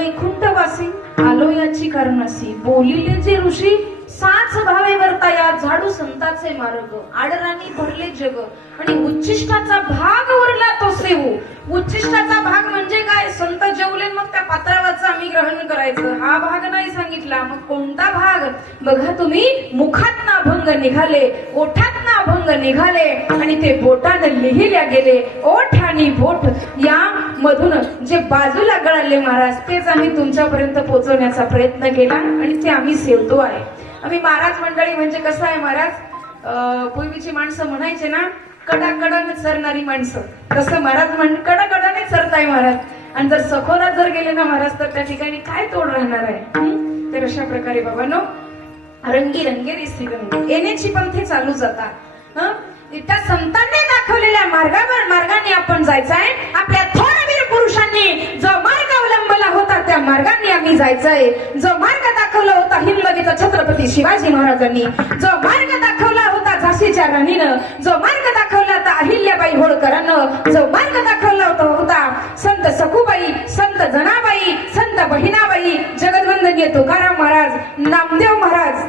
वैकुंठवासी आलो याची कारणासी बोलिले जे ऋषी साच भावे वर्ताया झाडू संताचे मार्ग आडराणी भरले जग आणि उच्चिष्टाचा भाग उरला तो सेवू. उच्चिष्टाचा भाग म्हणजे काय? संत जेवले मग त्या पात्रावाचं आम्ही ग्रहण करायचं हा भाग नाही सांगितला. मग कोणता भाग? बघा तुम्ही, मुखात ना अभंग निघाले, ओठात ना अभंग निघाले आणि ते बोटाने लिहिल्या गेले. ओठ आणि बोट या मधून जे बाजूला गळाले महाराज तेच आम्ही तुमच्यापर्यंत पोहोचवण्याचा प्रयत्न केला आणि ते आम्ही सेवतो आहे. आम्ही महाराज मंडळी म्हणजे कसं आहे महाराज, पूर्वीची माणसं म्हणायचे ना, कडाकडाने चरणारी माणसं, तसं महाराज कडाकडाने चरताय महाराज. आणि जर सखोला जर गेले ना महाराज तर त्या ठिकाणी काय तोड राहणार आहे. तर अशा प्रकारे बाबांनो, रंगी रंगेरी श्रीरंगी येण्याची पंथे चालू जातात. त्या संतांनी दाखवलेल्या मार्गाने आपण जायचं आहे. आपल्या थोरवीर पुरुषांनी जो मार्ग अवलंबला होता त्या मार्गाने आम्ही जायचंय. जो मार्ग दाखवला होता हिंदवीचा छत्रपती शिवाजी महाराजांनी, जो मार्ग दाखवला होता झाशीच्या राणीनं, जो मार्ग दाखवला होता अहिल्याबाई होळकरांनं, जो मार्ग दाखवला होता संत सखूबाई, संत जनाबाई, संत बहिणाबाई, जगद्वंदनीय तुकाराम महाराज, नामदेव महाराज,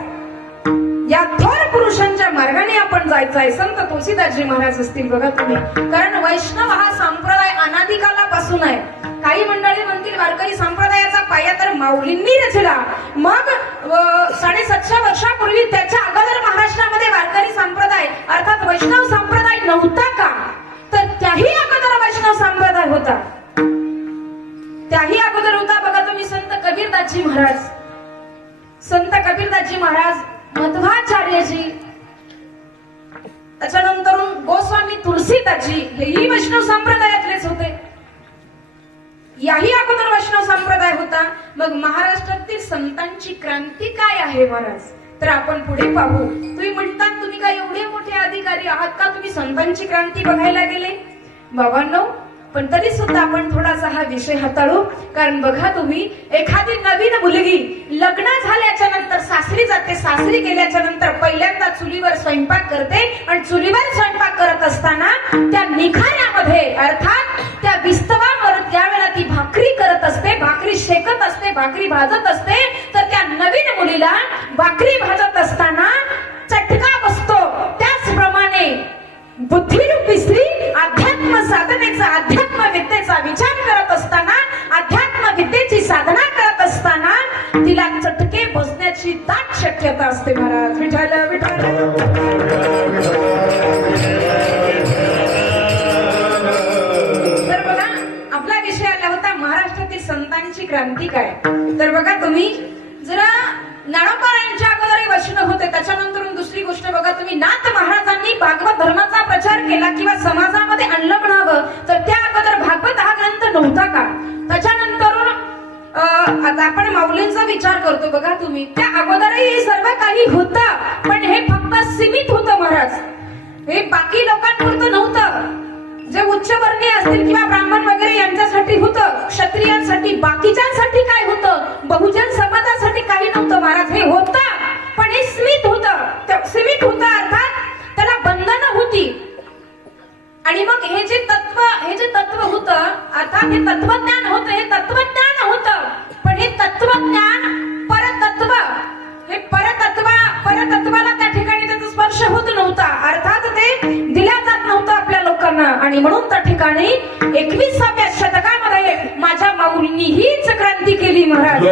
या थोर पुरुषांच्या मार्गाने आपण जायचं आहे. संत तुलसीदासजी महाराज असतील बघा तुम्ही, कारण वैष्णव हा संप्रदाय अनादिकालापासून आहे. काही मंडळी म्हणतील वारकरी संप्रदायाचा पाया तर माऊलींनी रचला. मग 750 वर्षापूर्वी त्याच्या अगोदर महाराष्ट्रामध्ये वारकरी संप्रदाय अर्थात वैष्णव संप्रदाय नव्हता का? तर त्याही अगोदर वैष्णव संप्रदाय होता. त्याही अगोदर होता बघा तुम्ही संत कबीरदासजी महाराज, संत कबीरदासजी महाराज, मध्वाचार्यजी, त्याच्यानंतर गोस्वामी तुलसीदासजी, हेही वैष्णव संप्रदायातलेच होते. याही अगोदर वैष्णव संप्रदाय होता. मग महाराष्ट्रातील संतांची क्रांती काय आहे महाराज? तर आपण पुढे पाहू. तुम्ही म्हणतात तुम्ही काय एवढे मोठे अधिकारी आहात का तुम्ही संतांची क्रांती बघायला गेले? बाबांनो, पण तरी सुद्धा आपण थोडासा हा विषय हाताळू. कारण बघा तुम्ही, एखादी नवीन मुलगी लग्न झाल्याच्या नंतर सासरी जाते. सासरी गेल्याच्या नंतर पहिल्यांदा चुलीवर स्वयंपाक करते आणि चुलीवर स्वयंपाक करत असताना त्या निखाऱ्यामध्ये अर्थात त्या विस्तवावर ज्यावेळेला ती भाकरी करत असते, भाकरी शेकत असते, भाकरी भाजत असते, तर त्या नवीन मुलीला भाकरी भाजत असताना चटका बसतो. त्याचप्रमाणे बुद्धिरूपी स्त्री अध्यात्म साधनेचा, अध्यात्म विद्येचा विचार करत असताना, अध्यात्म विद्येची साधना करत असताना तिला चटके बसण्याची दाट शक्यता असते महाराज. विठ्ठल विठ्ठल. तर बघा, आपला विषय आला होता महाराष्ट्रातील संतांची क्रांती काय. तर बघा तुम्ही, जरा ज्ञानोबारायांच्या अगोदर वैष्णव होते. त्याच्यानंतर दुसरी गोष्ट बघा तुम्ही, नाथ महाराजांनी भागवत धर्माचा प्रचार केला किंवा समाजामध्ये आणलं म्हणावं, तर त्या अगोदर भागवत हा ग्रंथ नव्हता का? त्याच्यानंतर आता आपण माऊलींचा विचार करतो बघा तुम्ही, त्या अगोदरही हे सर्व काही होतं, पण हे फक्त सीमित होतं महाराज. हे बाकी लोकांपुरतं नव्हतं. जे उच्चवर्णीय असतील किंवा ब्राह्मण वगैरे यांच्यासाठी होतं, क्षत्रियांसाठी, बाकीच्यांसाठी काय होतं, बहुजन समाजासाठी काही नव्हतं महाराज. हे होतं पण हे सीमित होतं. सीमित होतं अर्थात त्याला बंधनं होती. आणि मग हे जे तत्व होतं अर्थात हे तत्वज्ञान होतं, हे तत्वज्ञान होतं. पण हे तत्वज्ञान परतत्व, हे परतत्वाला त्या ठिकाणी त्याचा स्पर्श होत नव्हता. अर्थात ते दिल्या जात नव्हतं आपल्या लोकांना. आणि म्हणून त्या ठिकाणी 21व्या शतकामध्ये माझ्या माऊलींनी हीच क्रांती केली महाराज.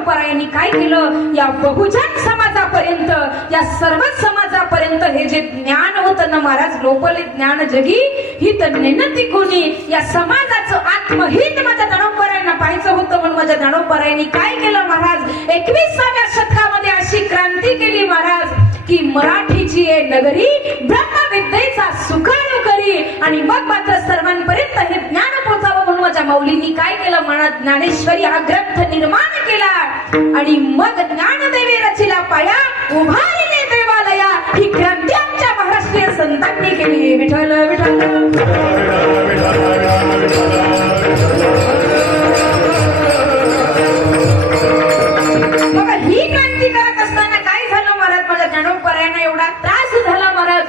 ज्ञानोपरायांनी काय केलं, या बहुजन समाजापर्यंत, या सर्वच समाजापर्यंत हे जे ज्ञान होतं ना महाराज, लोपले ज्ञान जगी हित नेनती कोणी, या समाजाचं आत्महित माझ्या ज्ञानोपरायांना पाहायचं होतं. म्हणून माझ्या ज्ञानोपरायांनी काय केलं महाराज, 21व्या शतकामध्ये अशी क्रांती केली महाराज की मराठीची आहे नगरी ब्रह्मविद्येचा सुकाणू करी. आणि मग मात्र सर्वांपर्यंत हे ज्ञान पोहोचावं म्हणून माझ्या माऊलींनी काय केलं, मनात ज्ञानेश्वरी हा ग्रंथ निर्माण केला. आणि मग ज्ञानदेवे रचिला पाया, उभारले देवालया. ही क्रांती आमच्या महाराष्ट्रीय संतांनी केली. विठ्ठल विठ्ठल. बघा, ही क्रांती करत असताना काय झालं महाराज, माझ्या ज्ञानोपरायांना एवढा त्रास झाला महाराज.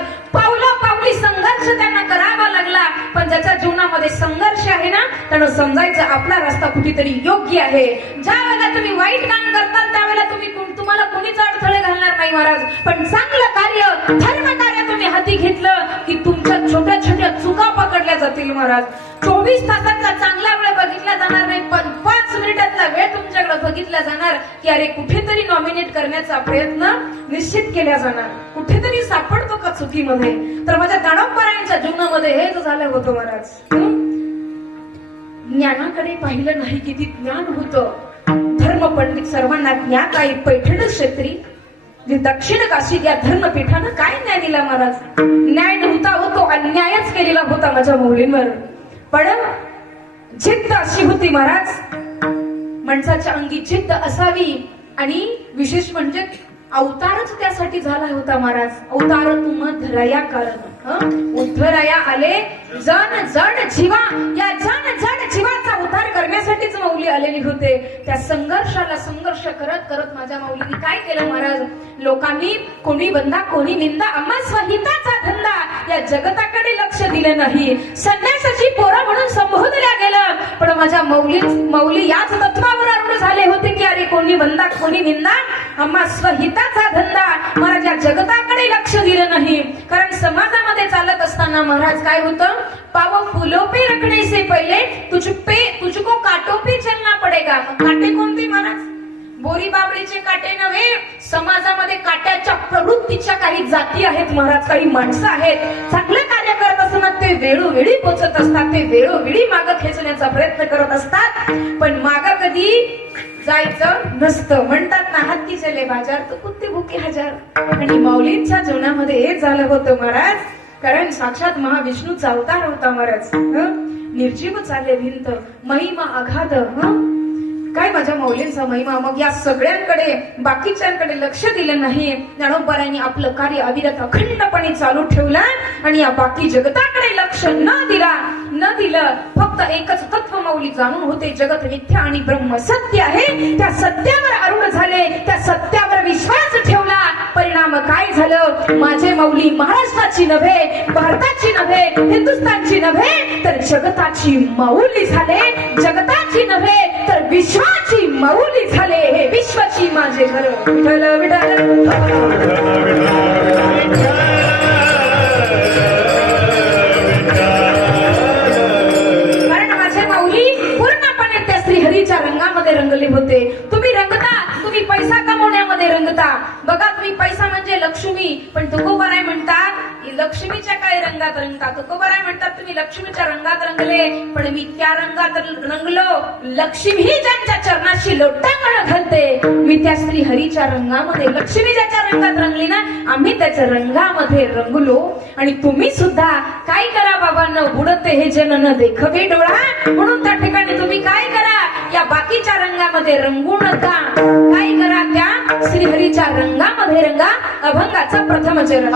पावली संघर्ष त्यांना करावा लागला. पण ज्याच्या जीवनामध्ये संघर्ष आहे ना, त्यानं समजायचं आपला रस्ता कुठेतरी योग्य आहे. ज्या वेळेला तुम्ही वाईट काम करतात त्यावेळेला तुम्हाला कोणीच अडथळे घालणार नाही महाराज. पण चांगलं कार्य, धर्म कार्य तुम्ही हाती घेतलं की तुमच्या छोट्या छोट्या चुका पकडल्या जातील महाराज. 24 तासातला चांगला वेळ बघितला जाणार नाही, पण 5 मिनिटातला वेळ तुमच्याकडे बघितला जाणार की अरे कुठेतरी नॉमिनेट करण्याचा प्रयत्न निश्चित केला जाणार. कुठेतरी सापडतो का चुकीमध्ये. तर माझ्या ज्ञानोपरायांच्या जीवनामध्ये हेच झालं होतं महाराज. ज्ञानाकडे पाहिलं नाही, किती ज्ञान होतं. धर्म पंडित सर्वांना ज्ञात आहे. पैठण क्षेत्री जे दक्षिण काशीत या धर्मपीठानं काय न्याय दिला महाराज, न्याय नव्हता होतो, अन्यायच केलेला होता माझ्या मुलींवर. पण जिद्द अशी होती महाराज, माणसाच्या अंगी जिद्द असावी. आणि विशेष म्हणजे अवतारच त्यासाठी झाला होता महाराज. अवतार तुम धरया कारण उद्धराया आले जन जड जीवा. या जन जड जीवाचा उद्धार करण्यासाठीच माऊली आलेली होते. त्या संघर्ष करत करत माझ्या माऊलींनी काय केलं महाराज, लोकांनी कोणी बंदा कोणी निंदा, आम्हा स्वहिताचा धंदा, या जगताकडे लक्ष दिलं नाही. संन्यासाची पोरं म्हणून संबोधल्या गेलं. पण माझ्या माऊली याच तत्वावर आरूढ झाले होते की अरे कोणी बंदा कोणी निंदा, आम्हा स्वहिताचा धंदा. महाराज या जगताकडे लक्ष दिलं नाही. कारण समाजामध्ये चालत असताना महाराज काय होतं, पाव फूलों पे रखने से पहले तुझको कांटों पे चलना पडेगा. काटे कोणते महाराज, बोरी बाबळीचे काटे नव्हे. समाजामध्ये काट्याच्या प्रवृत्तीच्या काही जाती आहेत महाराज, काही माणसं आहेत. चांगलं कार्य करत असताना ते वेळोवेळी पोचत असतात, ते वेळोवेळी मागं खेचण्याचा प्रयत्न करत असतात. पण मागं कधी जायचं नसतं. म्हणतात ना, हत्ती चले बाजार तर कुत्ते भुके हजार. आणि माऊलींच्या जीवनामध्ये हे झालं होतं महाराज. कारण साक्षात महाविष्णूचा अवतार होता महाराज. निर्जीव चालले भिंत, महिमा अगाध. काय माझ्या माऊलींचा महिमा. मग या सगळ्यांकडे बाकीच्यांकडे लक्ष दिलं नाही. ज्ञानोबरायांनी आपलं कार्य अविरत अखंडपणे चालू ठेवलं. आणि या बाकी जगताकडे लक्ष न दिलं. फक्त एकच तत्व माऊली जाणून होते, जगत मिथ्या आणि ब्रह्म सत्य आहे. त्या सत्यावर आरूढ झाले, त्या सत्यावर विश्वास ठेवला. परिणाम काय झालं, माझे माऊली महाराष्ट्राची नव्हे, भारताची नव्हे, हिंदुस्थानची नव्हे, तर जगताची माऊली झाले. जगताची नव्हे तर विश्वाची माऊली झाले. हे विश्वाची माझे घर. विठ्ठल विठ्ठल. कारण माझे माऊली पूर्णपणे त्या श्रीहरीच्या रंगामध्ये रंगले होते. तुम्ही पैसा कमवण्यामध्ये रंगता. बघा, तुम्ही पैसा म्हणजे लक्ष्मी, पण तुकोबाराय म्हणतात लक्ष्मीच्या काय रंगात रंगता. तुकोबाराय म्हणतात तुम्ही लक्ष्मीच्या रंगात रंगले, पण मी त्या रंगात रंगलो. लक्ष्मी ज्यांच्या चरणाशी लोटांगण घालते, मी त्या श्री हरीच्या रंगामध्ये, लक्ष्मी ज्याच्या रंगात रंगली ना, आम्ही त्याच्या रंगामध्ये रंगलो. आणि तुम्ही सुद्धा काय करा बाबांनो, बुडते हे जन न देखवे डोळा. म्हणून त्या ठिकाणी तुम्ही काय करा, या बाकीच्या रंगामध्ये रंगू नका. काय करा, त्या श्रीहरीच्या रंगामध्ये रंगा. अभंगाचा प्रथम चरण.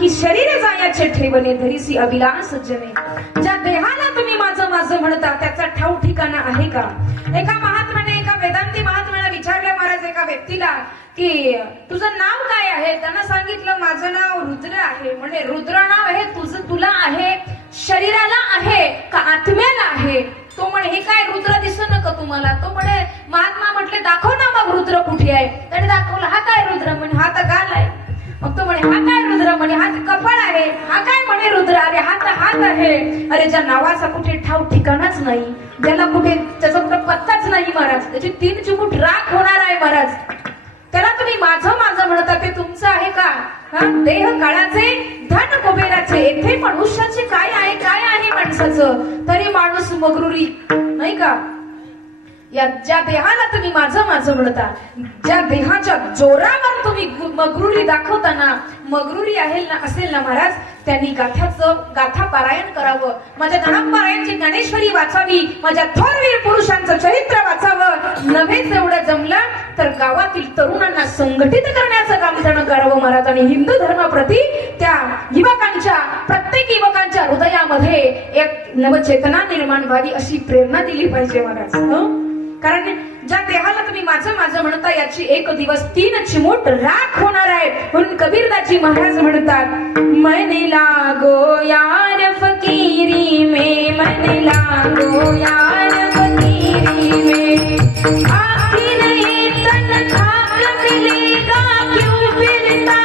की शरीर जायाचे ठेवणे धरीसी अभिलाष जने. ज्या देहाला तुम्ही माझं माझं म्हणता त्याचा ठाव ठिकाणा आहे का? एका महात्म्याने एका वेदांती महात्म्याला विचारलं महाराज एका व्यक्तीला की तुझं नाव काय आहे? त्यानं सांगितलं माझं नाव रुद्र आहे. म्हणजे रुद्र नाव हे तुझं तुला आहे, शरीराला आहे का आत्म्याला आहे? तो म्हणे हे काय रुद्र दिसत का तुम्हाला? तो म्हणे महात्मा म्हटले दाखव ना मग रुद्र कुठे आहे? त्याने दाखवला. हा काय रुद्र? म्हणे हा तर गाल आहे. मग तो म्हणे हा काय रुद्र? म्हणे हा तर कपाळ आहे. हा काय म्हणे रुद्र? अरे हा तर हात आहे. अरे ज्या नावाचा कुठे ठाव ठिकाणाच नाही, ज्याला कुठे त्याचा कुठे पत्ताच नाही महाराज, त्याची 3 चिमूट राख होणार आहे महाराज, त्याला तुम्ही माझं माझं म्हणता ते तुमचं आहे का? देह काळाचे धन कुबेराचे, येथे मनुष्याचे काय आहे काय आहे माणसाचं? तरी माणूस मगरुरी नाही का? या ज्या देहाला तुम्ही माझं माझं म्हणता, ज्या देहाच्या जोरावर तुम्ही मगरुरी दाखवताना मगरुरी आहे ना असेल ना महाराज, त्यांनी गाथा पारायण करावं. माझ्या धनपारायणची ज्ञानेश्वरी वाचावी, माझ्या थोरवीर पुरुषांचं चरित्र वाचावं. नव्हेच एवढं जमलं तर गावातील तरुणांना संघटित करण्याचं काम त्यानं करावं महाराज. आणि हिंदू धर्माप्रती त्या युवकांच्या प्रत्येक युवकांच्या हृदयामध्ये एक नवचेतना निर्माण व्हावी अशी प्रेरणा दिली पाहिजे महाराज. कारण ज्या देहाला तुम्ही माझं माझं म्हणता याची एक दिवस 3 चिमूट राख होणार आहे. म्हणून कबीरदाजी महाराज म्हणतात मन लागो यार फकीरी में, मन लागो यार फकीरी में, आखिर ये तन खाक मिलेगा क्यों फिरता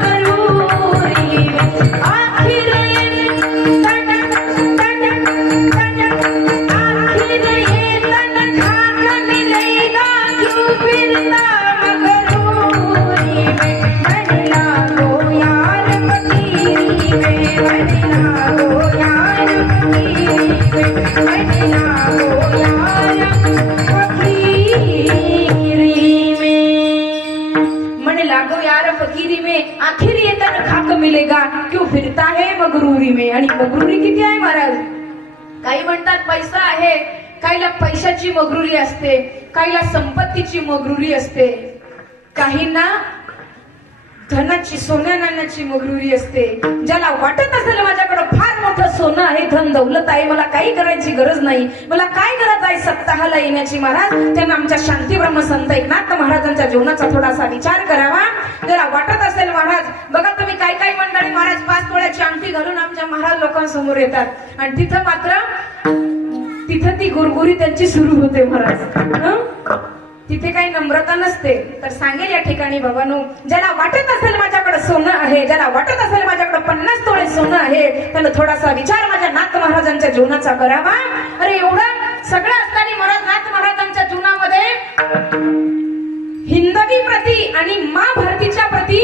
मगरूरी में, आखिर ये तन आखिर ये तन खाक मिलेगा क्यों फिरता मगरूरी में, मन लागो यार फकीरी में, मन लागो यार फकीरी में, मन लागो यार फकीरी में, मन लागो यार फकीरी में, आखिर ये तन खाक मिलेगा क्यों फिरता है मगरूरी में. आणि मगरूरी किती आहे महाराज? काही म्हणतात पैसा आहे, काहीला पैशाची मगरुरी असते, काहीला संपत्तीची मगरुरी असते, काहींना धनाची सोन्या नाण्याची मगरुरी असते. ज्याला वाटत असेल माझ्याकडे फार मोठं सोनं आहे, धन दौलत आहे, मला काही करायची गरज नाही, मला काय गरज आहे सप्ताहाला येण्याची महाराज, त्यांना आमच्या शांती ब्रह्म संत एकनाथ महाराजांच्या जीवनाचा थोडासा विचार करावा. जरा वाटत असेल महाराज, बघा तुम्ही काय काय मंडळी महाराज 5 तोळ्याची अंगठी घालून आमच्या महाराज लोकांसमोर येतात आणि तिथं ती गुरगुरी त्यांची सुरू होते महाराज. तिथे काही नम्रता नसते. तर सांगेल या ठिकाणी बाबांनो, ज्याला वाटत असेल माझ्याकडे सोनं आहे, ज्याला वाटत असेल माझ्याकडे 50 तोळे सोनं आहे, त्याला थोडासा विचार माझ्या नाथ महाराजांच्या जीवनाचा करावा. अरे एवढं सगळं असताना महाराज नाथ महाराजांच्या जीवनामध्ये हिंदवी प्रती आणि माँ भारतीच्या प्रती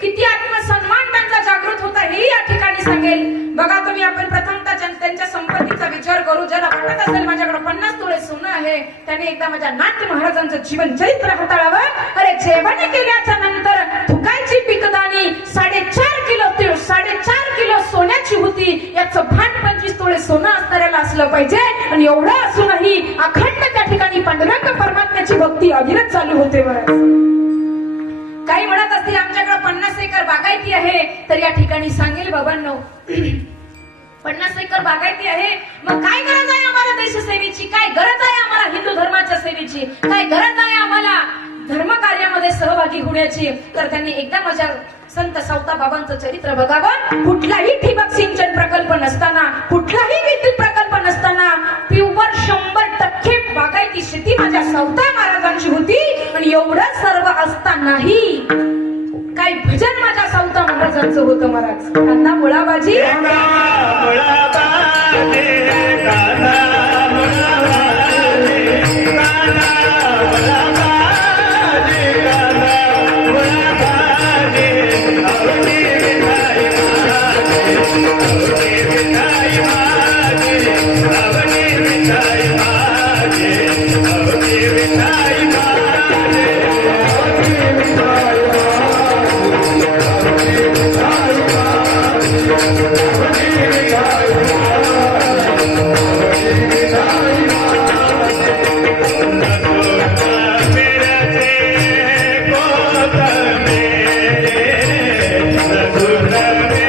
किती आत्मसन्मान त्यांचा जागृत होता हे या ठिकाणी सांगेल. बघा तुम्ही आपण प्रथमतः त्यांच्या संपत्तीचा विचार करू. ज्याला वाटत असेल माझ्याकडे 50 तोळे सोनं आहे, त्याने एकदा माझ्या नाथ महाराजांचं जीवन चरित्र हाताळावं. अरे जेवण केल्याच्या नंतर थुकायची पिकदाणी 4.5 किलो तीळ 4.5 किलो सोन्याची होती. याचं भांड 25 तोळे सोनं असणाऱ्याला असलं पाहिजे. आणि एवढं असूनही अखंड त्या ठिकाणी पांडुरंग परमात्म्याची भक्ती अविरत चालू होते महाराज. काही म्हणत असतील आमच्याकडे 50 एकर बागायती आहे, तर या ठिकाणी सांगेल बाबांनो 50 एकर बागायती आहे, मग काय गरज आहे आम्हाला देशसेवेची, काय गरज आहे आम्हाला हिंदू धर्माच्या सेवेची, काय गरज आहे आम्हाला धर्म कार्यामध्ये सहभागी होण्याची. तर त्यांनी एकदा माझ्या संत सावता बाबांचं चरित्र बघावं. कुठलाही ठिबक सिंचन प्रकल्प नसताना, कुठलाही विद्युत प्रकल्प नसताना प्युअर 100% बागायती शेती माझ्या सावता महाराजांची होती. आणि एवढं सर्व असतानाही काय भजन माझ्या सावता महाराजांचं होतं महाराज. कांदा मुळाबाजी Good.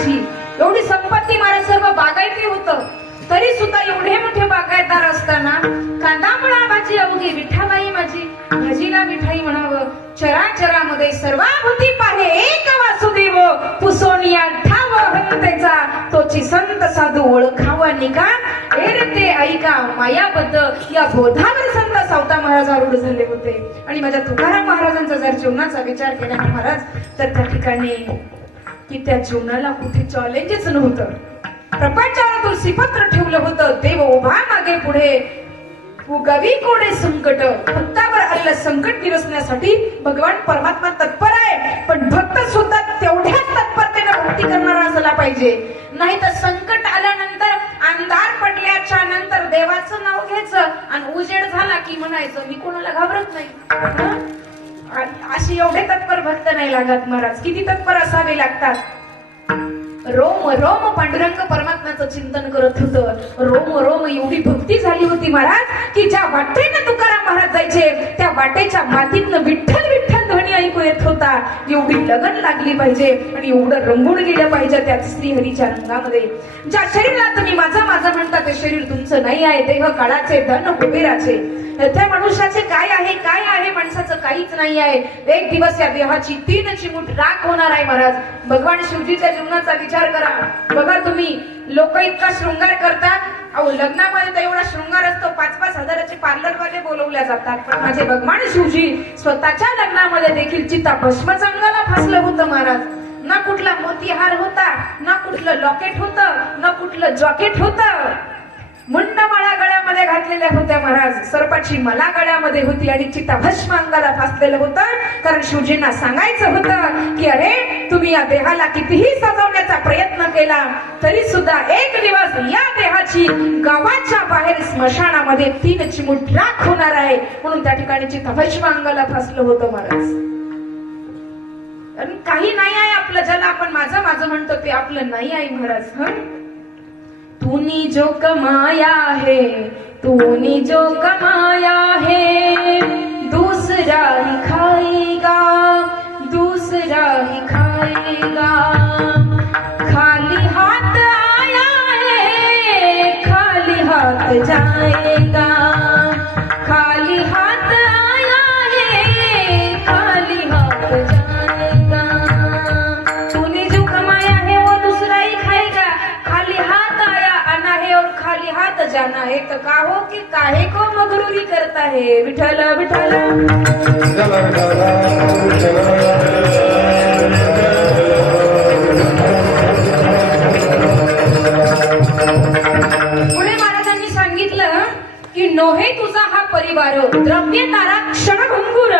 माझी. एवढी संपत्ती महाराज सर्व बागायती होतं, तरी सुद्धा एवढे मोठे बागायतदार असताना कांदा मुळा भाजी अवघी विठाबाई माझी. भाजीला मिठाई म्हणावं, चराचरामध्ये सर्वाभूती पाहे एक वासुदेव, पुसोनिया ठाव हंतेचा तोची संत साधू ओळखावा निका. ते ऐका मायाबद्ध या बोधावर संत सावता महाराज आरूढ झाले होते. आणि माझ्या तुकाराम महाराजांचा जर जीवनाचा विचार केला ना महाराज, तर त्या ठिकाणी की त्या जीवनाला कुठे चॅलेंजच नव्हतं. प्रपंचावर तुलसीपत्र ठेवलं होतं, देव उभा मागे पुढे गवी कोडे संकट. भक्तावर आलेलं संकट निरसण्यासाठी भगवान परमात्मा तत्पर आहे, पण भक्त सुद्धा तेवढ्याच तत्परतेने भक्ती करणारा असला पाहिजे. नाही तर संकट आल्यानंतर, अंधार पडल्याच्या नंतर देवाचं नाव घ्यायचं आणि उजेड झाला की म्हणायचं मी कोणाला घाबरत नाही. अशी एवढे तत्पर भक्त नाही लागत महाराज. किती तत्पर असावे लागतात. रोम रोम पांडुरंग परमात्म्याचं चिंतन करत होतं. रोम रोम एवढी भक्ती झाली होती महाराज की ज्या वाटेनं तुकाराम महाराज जायचे त्या वाटेच्या मातीतनं विठ्ठल विठ्ठल ध्वनी ऐकू येत होता. एवढी लगन लागली पाहिजे आणि एवढं रंगून गेलं पाहिजे त्या श्रीहरीच्या रंगामध्ये. ज्या शरीराला तुम्ही माझं माझं म्हणता ते शरीर तुमचं नाही आहे. देह काळाचे, धन कुबेराचे. त्या मनुष्याचे काय आहे माणसाचं काहीच नाही आहे. एक दिवस या देहाची 3 चिमूट राख होणार आहे महाराज. भगवान शिवजीच्या जीवनाचा विचार करा. बघा तुम्ही, लोक इतका शृंगार करतात. अहो लग्नामध्ये तर एवढा शृंगार असतो, 5-5 हजाराचे पार्लरवाले बोलवल्या जातात. पण माझे भगवान शिवजी स्वतःच्या लग्नामध्ये देखील चिता भस्मच अंगाला फासलं होतं महाराज. ना कुठला मोतीहार होता, ना कुठलं लॉकेट होतं, ना कुठलं जॉकेट होतं. मुंड माळा गळ्यामध्ये घातलेल्या होत्या महाराज. सर्पाची मला गळ्यामध्ये होती आणि चित्ता भस्म अंगाला फासलेलं होतं. कारण शिवजींना सांगायचं होतं की अरे तुम्ही या देहाला कितीही सजवण्याचा प्रयत्न केला तरी सुद्धा एक दिवस या देहाची गावाच्या बाहेर स्मशानामध्ये 3 चिमूट राख होणार आहे. म्हणून त्या ठिकाणी चित्ता भस्म अंगाला फासलं होतं महाराज. काही नाही आहे आपलं, ज्याला आपण माझं माझं म्हणतो ते आपलं नाही आहे महाराज. तूने जो कमाया है, तूने जो कमाया है, दूसरा ही खाएगा, दूसरा ही खाएगा. खाली हाथ आया है, खाली हाथ जाएगा. खाली हाथ आया है, खाली हाथ जाएगा. तूने जो कमाया है वो दूसरा ही खाएगा. खाली हाथ आया आना है और खाली हाथ जाना है. तो काहो कि काहे को मगरूरी करता है. विठ्ठल विठ्ठल. पुढे महाराजांनी सांगितलं की नोहे तुझा हा परिवार, द्रव्य तारा क्षणभंगुर.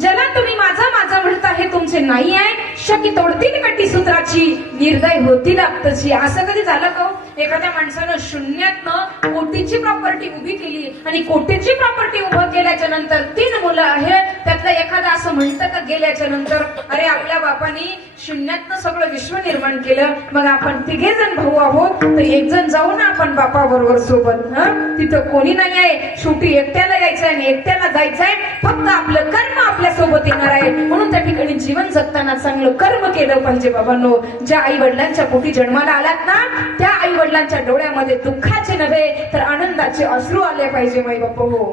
ज्याला तुम्ही माझं माझं म्हणता हे तुमचे नाही आहे. शकी तोडतील कटी सूत्राची, निर्दय होतील आप्तची. असं कधी झालं का? एखाद्या माणसानं शून्यातनं कोटीची प्रॉपर्टी उभी केली आणि कोटीची प्रॉपर्टी उभं केल्याच्या नंतर 3 मुलं आहेत. त्यातलं एखादा असं म्हणतं का गेल्याच्या नंतर अरे आपल्या बापानी शून्यातनं सगळं विश्व निर्माण केलं, मग आपण 3घे जण भाऊ आहोत तर एक जण जाऊ ना आपण बापा बरोबर सोबत. तिथं कोणी नाही आहे. शेवटी एकट्याला यायचंय आणि एकट्याला जायचंय. फक्त आपलं कर्म आपल्या सोबत येणार आहे. म्हणून त्या ठिकाणी जीवन जगताना चांगलं कर्म केलं पाहिजे बाबांनो. ज्या आई वडिलांच्या पोटी जन्माला आलात ना त्या आई वडिलांच्या डोळ्यामध्ये दुःखाचे नव्हे तर आनंदाचे अश्रू आले पाहिजे माई बापा हो.